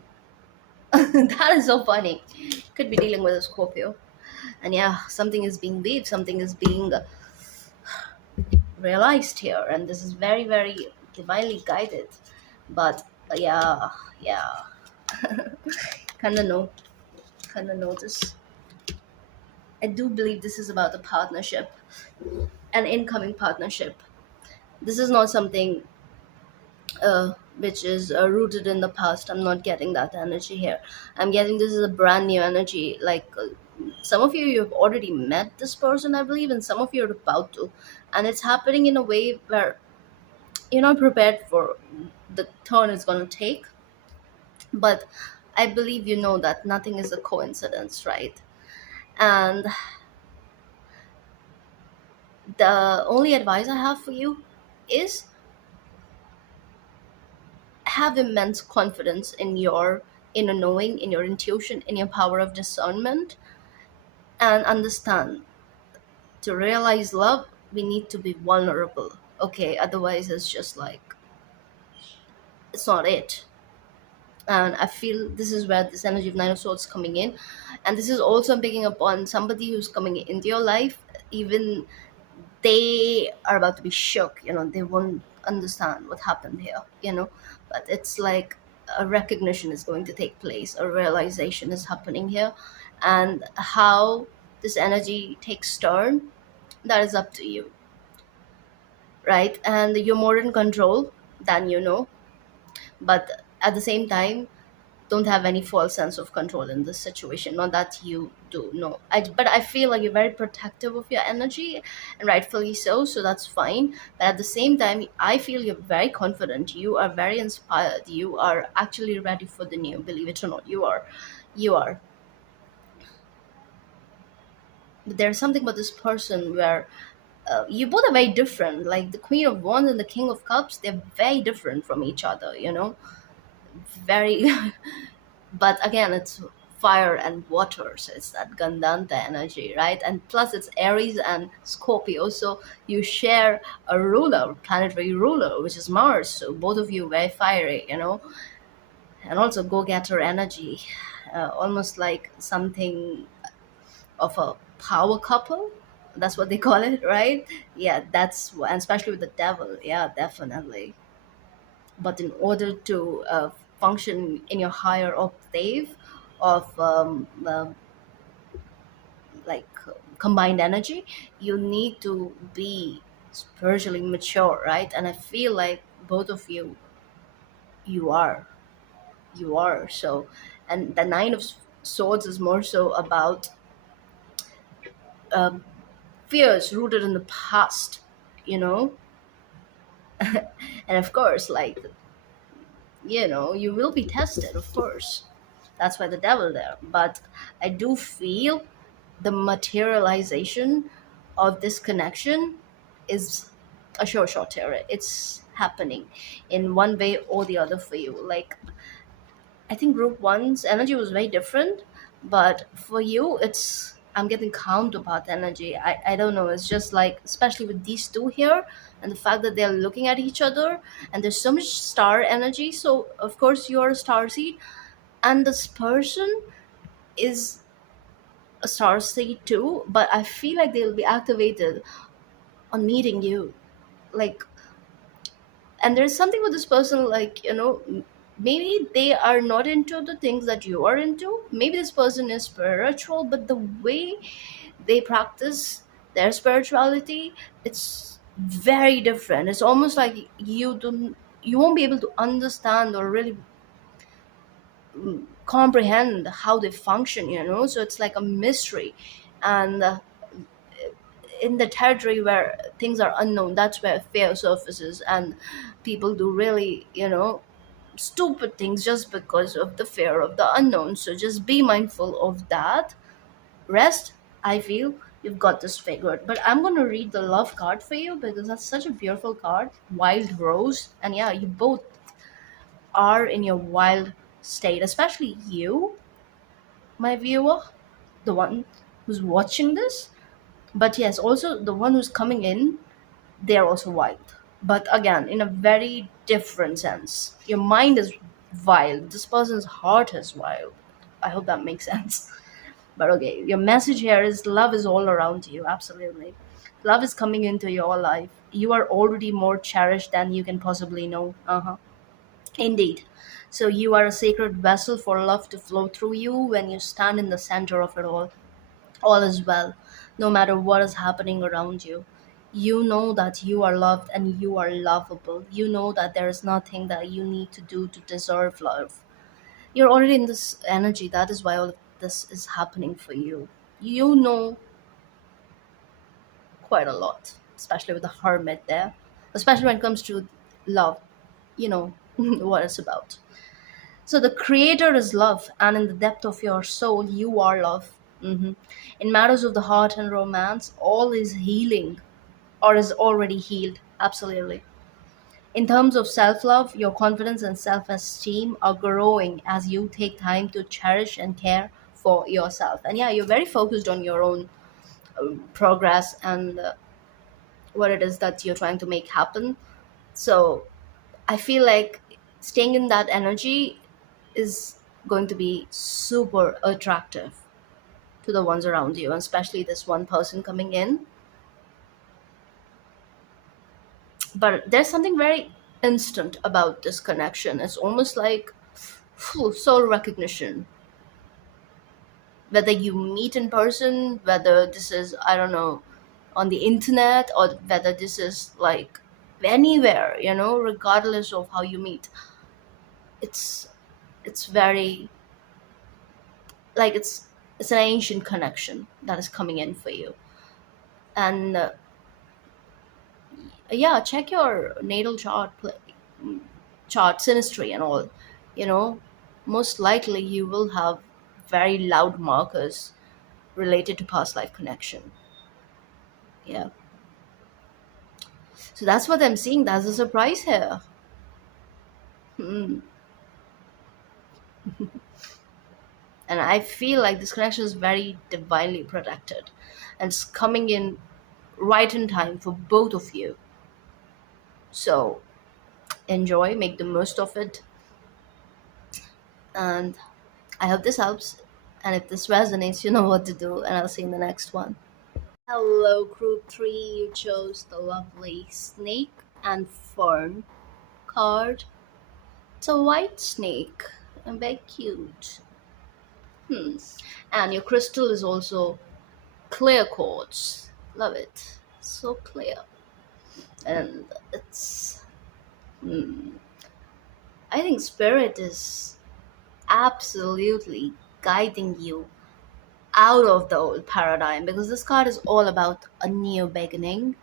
That is so funny. Could be dealing with a Scorpio. And yeah, something is being weaved, something is being realized here, and this is very, very divinely guided. But yeah, yeah, kind of know, kind of notice. I do believe this is about a partnership, an incoming partnership. This is not something which is rooted in the past. I'm not getting that energy here. I'm getting this is a brand new energy. Like some of you, you've already met this person, I believe, and some of you are about to. And it's happening in a way where you're not prepared for the turn it's going to take. But I believe you know that nothing is a coincidence, right? And the only advice I have for you is have immense confidence in your inner knowing, in your intuition, in your power of discernment, and understand to realize love, we need to be vulnerable. Okay, otherwise, it's just like, it's not it. And I feel this is where this energy of Nine of Swords coming in. And this is also I'm picking up on somebody who's coming into your life, even they are about to be shook, they won't understand what happened here, but it's like a recognition is going to take place, a realization is happening here, and how this energy takes turn, that is up to you, right? And you're more in control than but at the same time, don't have any false sense of control in this situation. Not that you do, no. But I feel like you're very protective of your energy, and rightfully so. So that's fine. But at the same time, I feel you're very confident. You are very inspired. You are actually ready for the new. Believe it or not, you are. You are. But there's something about this person where you both are very different. Like the Queen of Wands and the King of Cups, they're very different from each other. Very. But again, it's fire and water, so it's that Gandanta energy, right? And plus it's Aries and Scorpio, so you share a ruler, planetary ruler, which is Mars, so both of you very fiery, and also go-getter energy, almost like something of a power couple. That's what they call it, right? Yeah, and especially with the devil, yeah, definitely. But in order to function in your higher octave of like combined energy, you need to be spiritually mature, right? And I feel like both of you, you are, so. And the Nine of Swords is more so about um, fears rooted in the past, you know and of course, like, you will be tested, of course. That's why the devil there. But I do feel the materialization of this connection is a short terror. It's happening in one way or the other for you. Like, I think group one's energy was very different, but for you, I'm getting counterpart energy. I don't know. It's just like, especially with these two here, and the fact that they're looking at each other, and there's so much star energy. So of course you're a star seed, and this person is a star seed too. But I feel like they'll be activated on meeting you, like. And there's something with this person, like, maybe they are not into the things that you are into. Maybe this person is spiritual, but the way they practice their spirituality, it's very different. It's almost like you won't be able to understand or really comprehend how they function, so it's like a mystery. And in the territory where things are unknown, that's where fear surfaces, and people do really, stupid things just because of the fear of the unknown. So just be mindful of that. Rest, I feel you've got this figured. But I'm going to read the love card for you, because that's such a beautiful card, Wild Rose. And yeah, you both are in your wild state, especially you, my viewer, the one who's watching this. But yes, also the one who's coming in, they're also wild, but again in a very different sense. Your mind is wild. This person's heart is wild. I hope that makes sense. But okay, your message here is love is all around you. Absolutely. Love is coming into your life. You are already more cherished than you can possibly know. Uh-huh. Indeed. So you are a sacred vessel for love to flow through you when you stand in the center of it all. All is well, no matter what is happening around you. You know that you are loved and you are lovable. You know that there is nothing that you need to do to deserve love. You're already in this energy. That is why all of this is happening for you. You know quite a lot, especially with the hermit there, especially when it comes to love. You know what it's about. So the creator is love, and in the depth of your soul, you are love. In matters of the heart and romance, all is healing or is already healed. Absolutely. In terms of self love, your confidence and self esteem are growing as you take time to cherish and care for yourself. And yeah, you're very focused on your own progress and what it is that you're trying to make happen. So I feel like staying in that energy is going to be super attractive to the ones around you, and especially this one person coming in. But there's something very instant about this connection. It's almost like soul recognition. Whether you meet in person, whether this is, I don't know, on the internet, or whether this is like anywhere, regardless of how you meet, it's it's very like it's an ancient connection that is coming in for you. And yeah, check your natal chart, chart synastry and all. you know Most likely you will have very loud markers related to past life connection. Yeah, so that's what I'm seeing. That's a surprise here. And I feel like this connection is very divinely protected, and it's coming in right in time for both of you. So enjoy, make the most of it, and I hope this helps. And if this resonates, you know what to do, and I'll see you in the next one. Hello, Group 3. You chose the lovely Snake and Fern card. It's a white snake, and very cute. And your crystal is also clear quartz. Love it. So clear. And it's. I think Spirit is absolutely guiding you out of the old paradigm, because this card is all about a new beginning.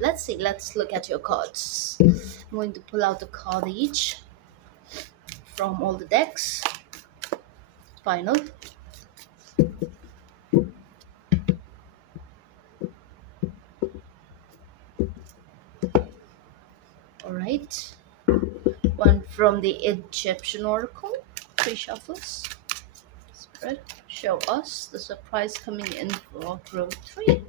Let's see, let's look at your cards. I'm going to pull out a card each from all the decks. Final. All right. One from the Egyptian Oracle. 3 shuffles. Spirit, show us the surprise coming in for Group 3.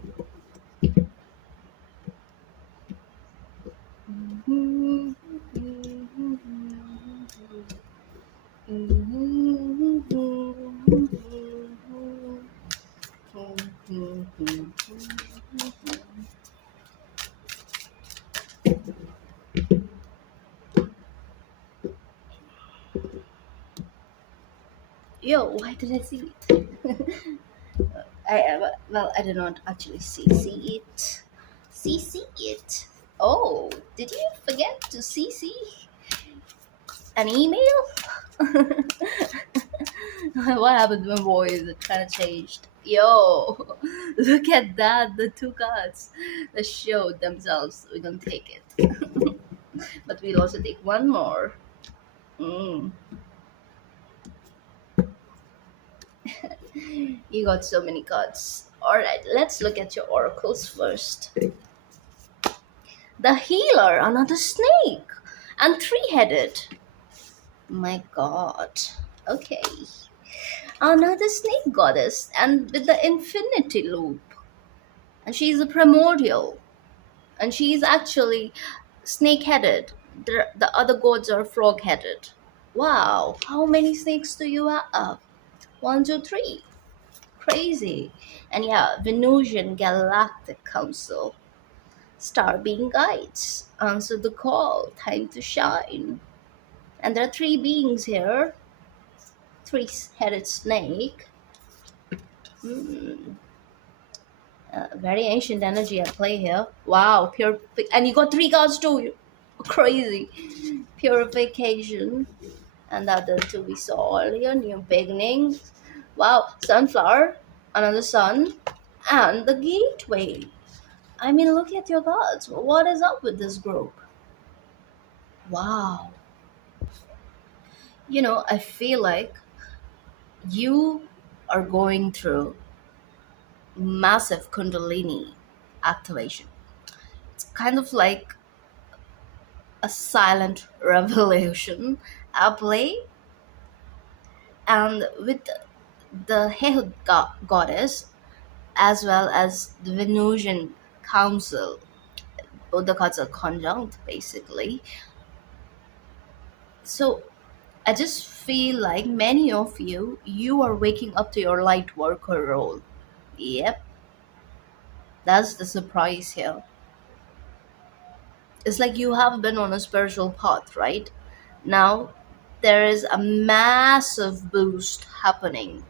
Yo, why did I see it? Well, I did not actually see it. See it. Oh, did you forget to CC an email? What happened to my voice? It kind of changed. Yo, look at that. The 2 cards that showed themselves. We're gonna take it. But we'll also take one more. Mm. You got so many cards. Alright, let's look at your oracles first. The healer, another snake, and 3-headed. My god. Okay. Another snake goddess, and with the infinity loop. And she's a primordial. And she's actually snake headed. The other gods are frog headed. Wow, how many snakes do you have? One, two, three. Crazy. And yeah, Venusian Galactic Council. Star being guides. Answer the call. Time to shine. And there are three beings here. Three-headed snake. Very ancient energy at play here. Wow, pure. And you got three cards too. Crazy. Purification. And the other two we saw earlier. New beginning. Wow, sunflower. Another sun. And the gateway. I mean, look at your cards. What is up with this group? Wow. I feel like you are going through massive Kundalini activation. It's kind of like a silent revolution at play, and with the Hel goddess as well as the Venusian council, both the cards are conjunct basically. So I just feel like many of you are waking up to your light worker role. Yep, that's the surprise here. It's like you have been on a spiritual path, right? Now there is a massive boost happening.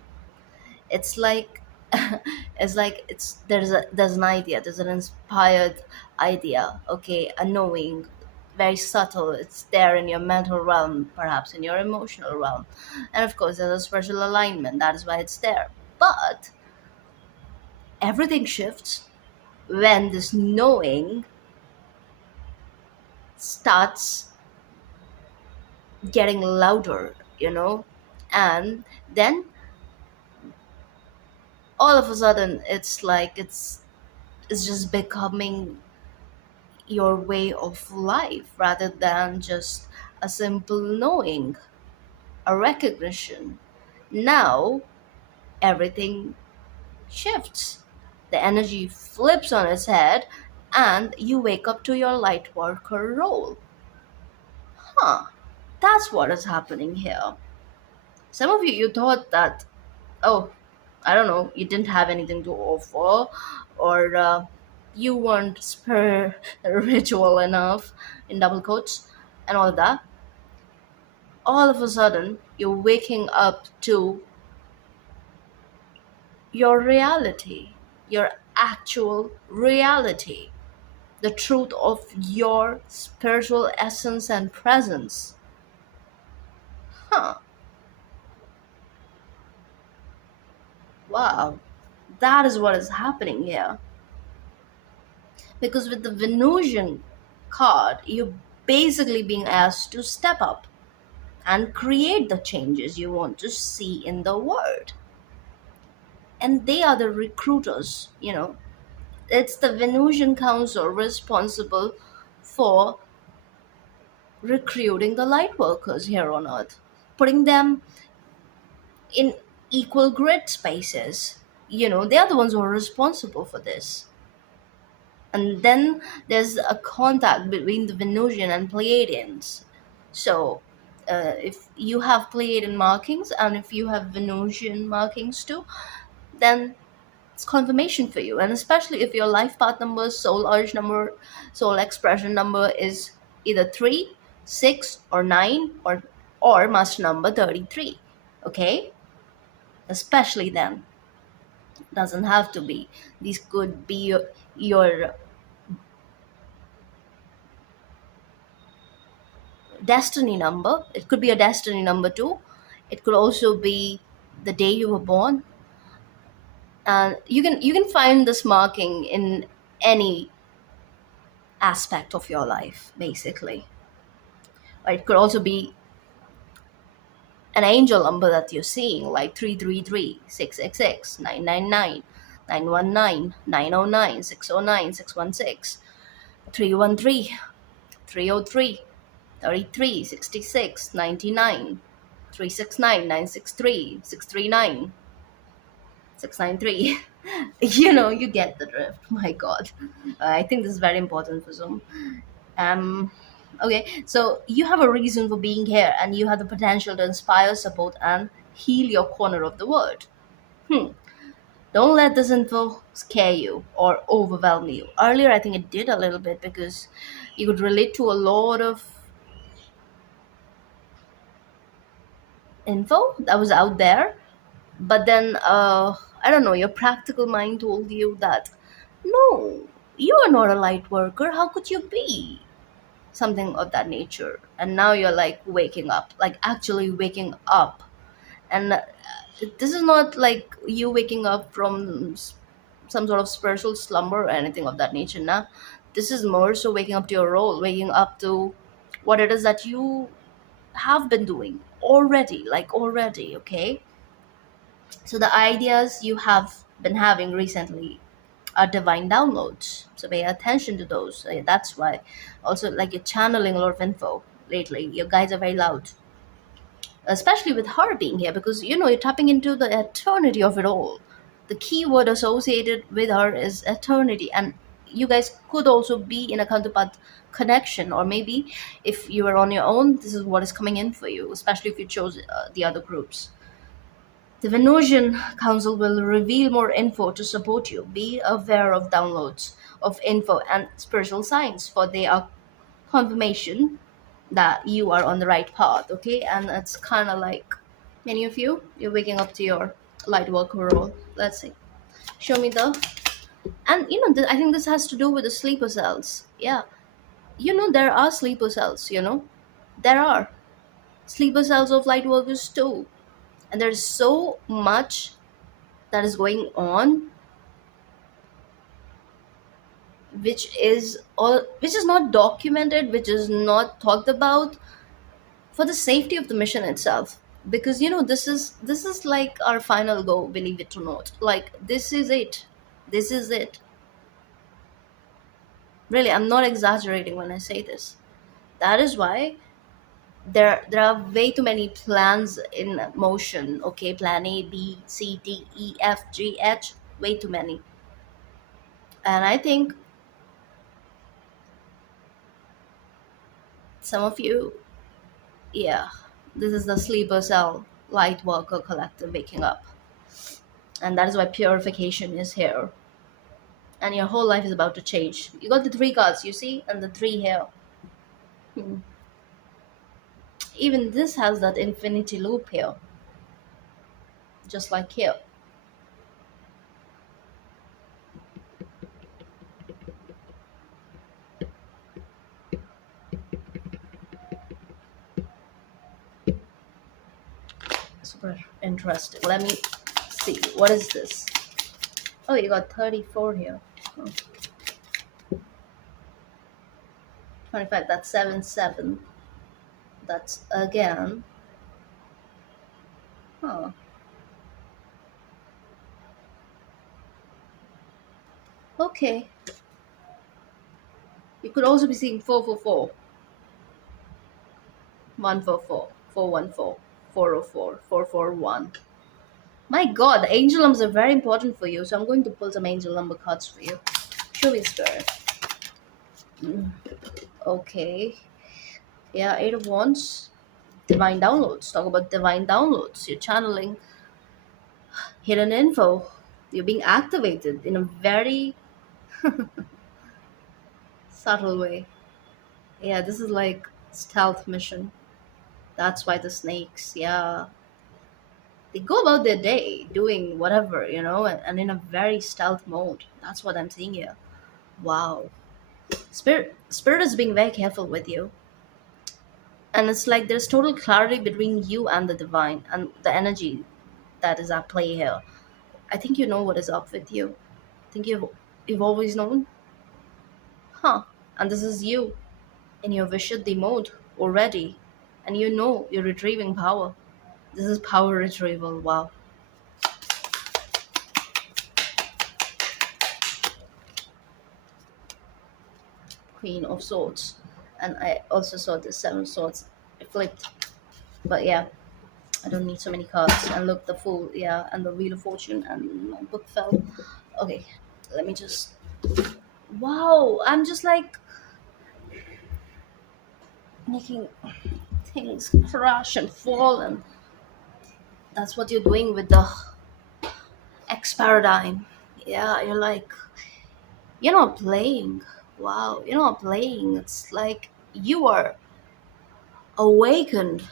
It's like it's there's an idea, there's an inspired idea, okay, a knowing, very subtle. It's there in your mental realm, perhaps in your emotional realm, and of course there's a spiritual alignment. That is why it's there. But everything shifts when this knowing starts getting louder, and then all of a sudden it's like it's just becoming your way of life rather than just a simple knowing, a recognition. Now everything shifts. The energy flips on its head and you wake up to your light worker role. Huh. That's what is happening here. Some of you thought that, oh, I don't know, you didn't have anything to offer, or you weren't spiritual enough, in double quotes, and all that. All of a sudden, you're waking up to your reality, your actual reality, the truth of your spiritual essence and presence. Huh, wow, that is what is happening here. Because with the Venusian card, you're basically being asked to step up and create the changes you want to see in the world. And they are the recruiters, It's the Venusian Council responsible for recruiting the light workers here on Earth, putting them in equal grid spaces. They are the ones who are responsible for this. And then there's a contact between the Venusian and Pleiadians. So if you have Pleiadian markings and if you have Venusian markings too, then it's confirmation for you. And especially if your life path number, soul urge number, soul expression number is either 3, 6, or 9, or master number 33. Okay? Especially then. Doesn't have to be. These could be your destiny number. It could be a destiny number too. It could also be the day you were born. And you can find this marking in any aspect of your life, basically. Or it could also be an angel number that you're seeing, like 333, 666, 999, 919, 909, 609, 616, 313, 303, 33, 66, 99, 369, 963, 639, 693. You get the drift. My god. I think this is very important for some. Okay, so you have a reason for being here, and you have the potential to inspire, support, and heal your corner of the world. Hmm. Don't let this info scare you or overwhelm you. Earlier, I think it did a little bit because you could relate to a lot of info that was out there. But then, I don't know, your practical mind told you that no, you are not a light worker. How could you be? Something of that nature. And now you're like waking up, like actually waking up. And this is not like you waking up from some sort of spiritual slumber or anything of that nature. Now, this is more so waking up to your role, waking up to what it is that you have been doing already, like already, okay? So the ideas you have been having recently are divine downloads. So pay attention to those. That's why. Also, like you're channeling a lot of info lately. Your guides are very loud, especially with her being here, because you're tapping into the eternity of it all. The key word associated with her is eternity, and you guys could also be in a counterpart connection, or maybe if you are on your own, this is what is coming in for you, especially if you chose the other groups. The Venusian Council will reveal more info to support you. Be aware of downloads of info and spiritual signs, for they are confirmation that you are on the right path, okay? And it's kind of like many of you, you're waking up to your light worker role. Let's see. Show me the. And I think this has to do with the sleeper cells. Yeah. There are sleeper cells, There are sleeper cells of light workers too. And there's so much that is going on which is not documented, which is not talked about for the safety of the mission itself. Because this is like our final goal, believe it or not. Like, this is it. Really, I'm not exaggerating when I say this. That is why there are way too many plans in motion. Okay, plan A, B, C, D, E, F, G, H, way too many. And I think some of you, yeah, this is the sleeper cell light worker collective waking up. And that is why purification is here. And your whole life is about to change. You got the three cards, you see, and the three here. Hmm. Even this has that infinity loop here, just like here. Super interesting. Let me see. What is this? Oh, you got 34 here. Oh, 25. That's 7, 7. That's again. Huh. Okay. You could also be seeing 444, 144, 414, 404, 441. My god, the angel numbers are very important for you, so I'm going to pull some angel number cards for you. Show me, Spirit. Okay. Yeah, Eight of Wands. Divine downloads. Talk about divine downloads. You're channeling hidden info. You're being activated in a very subtle way. Yeah, this is like stealth mission. That's why the snakes, yeah. They go about their day doing whatever, and in a very stealth mode. That's what I'm seeing here. Wow. Spirit is being very careful with you. And it's like there's total clarity between you and the divine and the energy that is at play here. I think you know what is up with you. I think you've always known. Huh. And this is you in your Vishuddhi mode already. And you're retrieving power. This is power retrieval. Wow. Queen of Swords. And I also saw the Seven of Swords. It flipped. But yeah, I don't need so many cards. And look, the Fool, yeah, and the Wheel of Fortune, and my book fell. Okay, let me just. Wow, I'm just like. making things crash and fall, and that's what you're doing with the X paradigm. Yeah, you're like, you're not playing. Wow, you're not playing. It's like you are awakened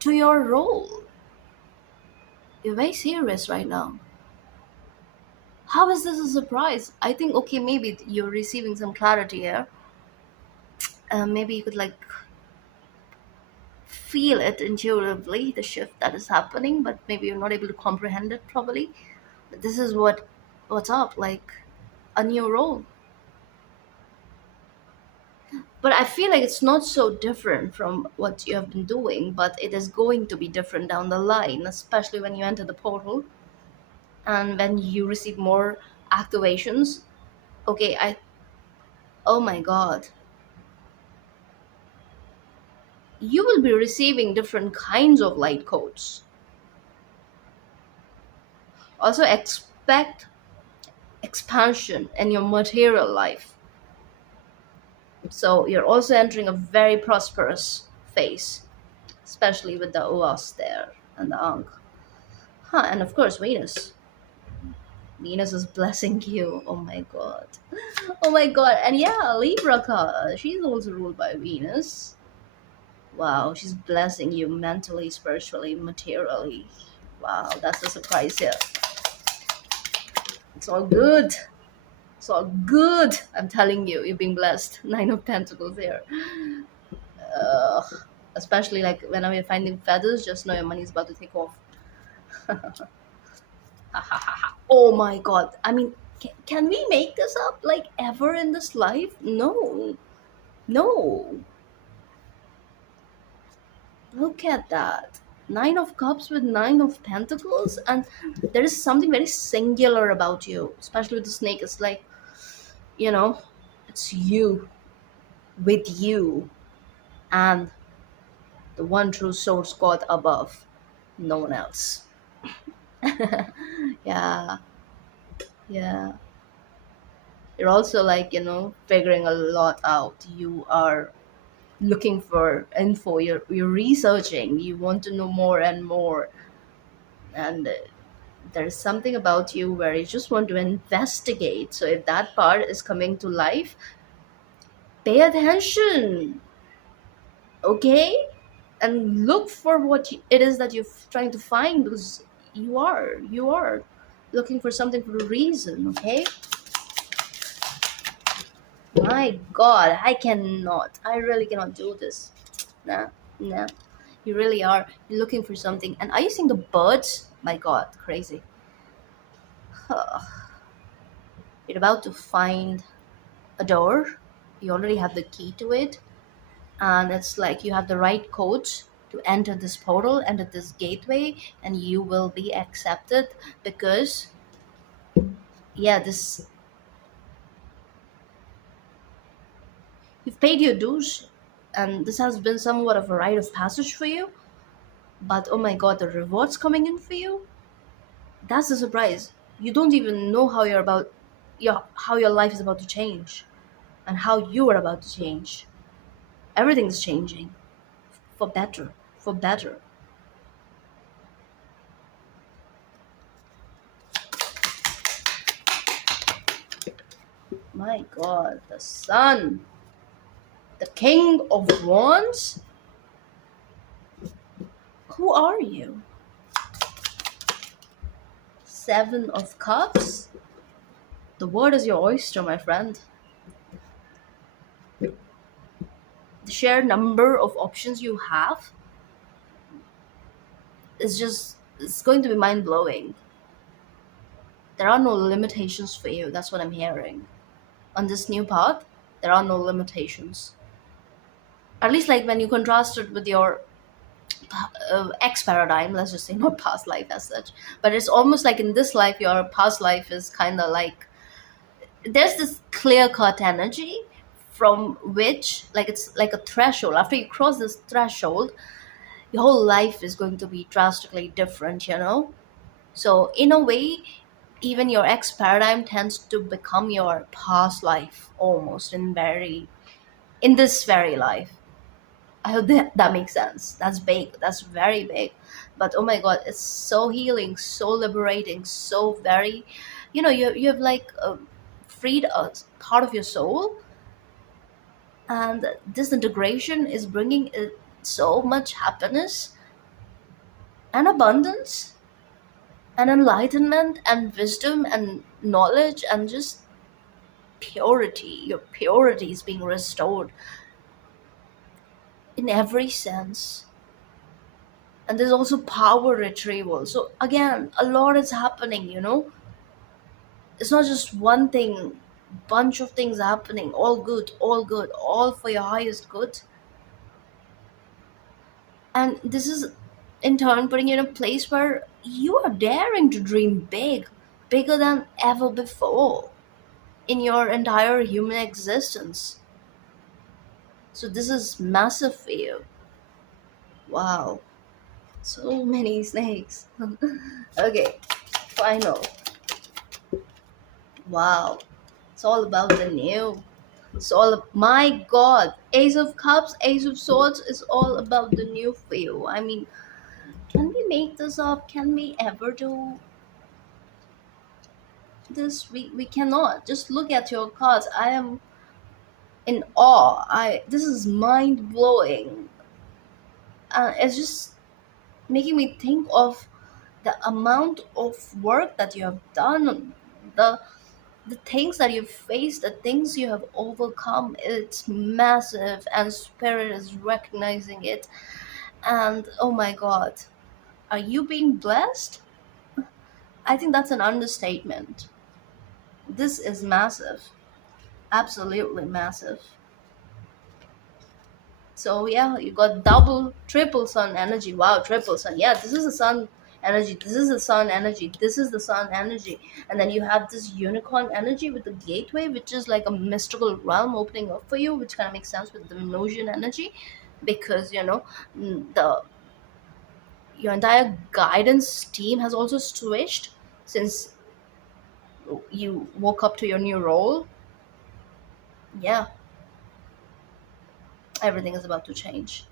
to your role. You're very serious right now. How is this a surprise? I think, okay, maybe you're receiving some clarity here. Maybe you could like feel it intuitively, the shift that is happening, but maybe you're not able to comprehend it properly. But this is what's up, like a new role. But I feel like it's not so different from what you have been doing, but it is going to be different down the line, especially when you enter the portal and when you receive more activations. Okay, oh my god, you will be receiving different kinds of light codes. Also, expect expansion in your material life. So, you're also entering a very prosperous phase, especially with the Uas there and the Ankh. Huh, and of course, Venus. Venus is blessing you. Oh my god. Oh my god. And yeah, Libra, she's also ruled by Venus. Wow, she's blessing you mentally, spiritually, materially. Wow, that's a surprise here. It's all good. It's all good. I'm telling you, you're being blessed. Nine of Pentacles here. Uh, Especially like whenever you're finding feathers, just know your money's about to take off. Oh my god. I mean, can we make this up like ever in this life? No. No. Look at that. Nine of Cups with Nine of Pentacles, and there is something very singular about you, especially with the snake. It's like, you know, it's you with you and the one true source God above, no one else. Yeah, yeah. You're also like, figuring a lot out. You are looking for info, you're researching, you want to know more and more. And there's something about you where you just want to investigate. So if that part is coming to life, pay attention, okay? And look for what it is that you're trying to find, because you are looking for something for a reason, okay? My god, I really cannot do this. Nah, nah. You really are. You're looking for something. And are you seeing the birds? My god, crazy. You're about to find a door. You already have the key to it. And it's like you have the right codes to enter this portal, enter this gateway, and you will be accepted because, yeah, this, you've paid your dues, and this has been somewhat of a rite of passage for you. But oh my god, the rewards coming in for you, that's the surprise. You don't even know how your life is about to change and how you are about to change. Everything's changing for better, for better. My god, the sun, the king of wands. Who are you? Seven of cups. The world is your oyster, my friend. The sheer number of options you have is just, it's going to be mind blowing. There are no limitations for you. That's what I'm hearing. On this new path, there are no limitations. At least, like when you contrast it with your X paradigm, let's just say, not past life as such, but it's almost like in this life, your past life is kind of like, there's this clear cut energy from which, like, it's like a threshold. After you cross this threshold, your whole life is going to be drastically different. So in a way, even your X paradigm tends to become your past life almost in very in this very life. I hope that makes sense. That's big. That's very big. But oh my god, it's so healing, so liberating, so very, you have like freed a part of your soul, and this integration is bringing so much happiness and abundance and enlightenment and wisdom and knowledge and just purity. Your purity is being restored in every sense. And there's also power retrieval. So again, a lot is happening. It's not just one thing, bunch of things happening, all good, all for your highest good. And this is in turn putting you in a place where you are daring to dream big, bigger than ever before in your entire human existence. So this is massive for you. Wow, so many snakes. Okay, final. Wow, it's all about the new. It's all my god. Ace of Cups, Ace of Swords is all about the new for you. I mean, can we make this up? Can we ever do this? We cannot. Just look at your cards. I am in awe. I This is mind blowing. It's just making me think of the amount of work that you have done, the things that you've faced, the things you have overcome. It's massive, and spirit is recognizing it. And oh my god, are you being blessed? I think that's an understatement. This is massive, absolutely massive. So yeah, you got double, triple sun energy. Wow, triple sun. Yeah, this is the sun energy. This is the sun energy. This is the sun energy. And then you have this unicorn energy with the gateway, which is like a mystical realm opening up for you, which kind of makes sense with the Venusian energy, because the your entire guidance team has also switched since you woke up to your new role. Yeah, everything is about to change.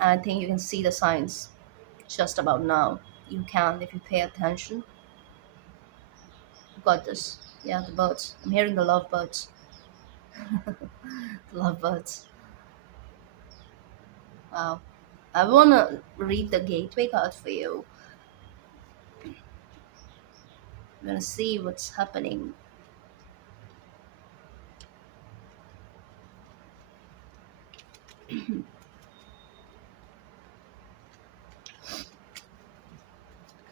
And I think you can see the signs just about now. You can, if you pay attention. You got this. Yeah, the birds. I'm hearing the lovebirds. The lovebirds. Wow. I want to read the gateway card for you. I'm going to see what's happening.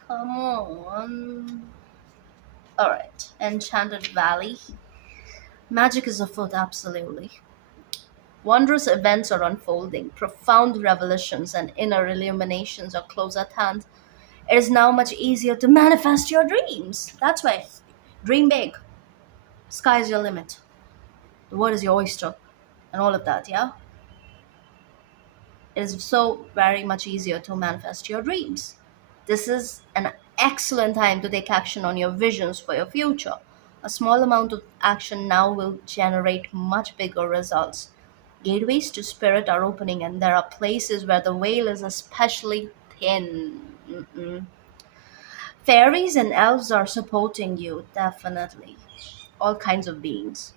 Come on. Alright. Enchanted Valley. Magic is afoot, absolutely. Wondrous events are unfolding. Profound revelations and inner illuminations are close at hand. It is now much easier to manifest your dreams. That's why. Dream big. Sky is your limit. The world is your oyster. And all of that, yeah? It is so very much easier to manifest your dreams. This is an excellent time to take action on your visions for your future. A small amount of action now will generate much bigger results. Gateways to spirit are opening, and there are places where the veil is especially thin. Mm-mm. Fairies and elves are supporting you, definitely. All kinds of beings.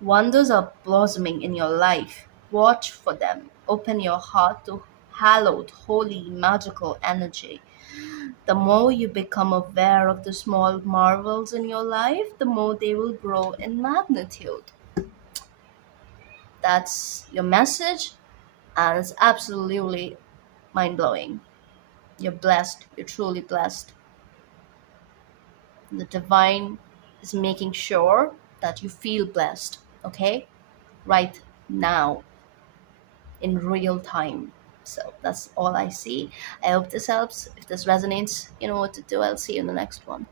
Wonders are blossoming in your life. Watch for them. Open your heart to hallowed, holy, magical energy. The more you become aware of the small marvels in your life, the more they will grow in magnitude. That's your message, and it's absolutely mind blowing. You're blessed. You're truly blessed. The divine is making sure that you feel blessed, okay? Right now, in real time. So that's all I see. I hope this helps. If this resonates, you know what to do. I'll see you in the next one.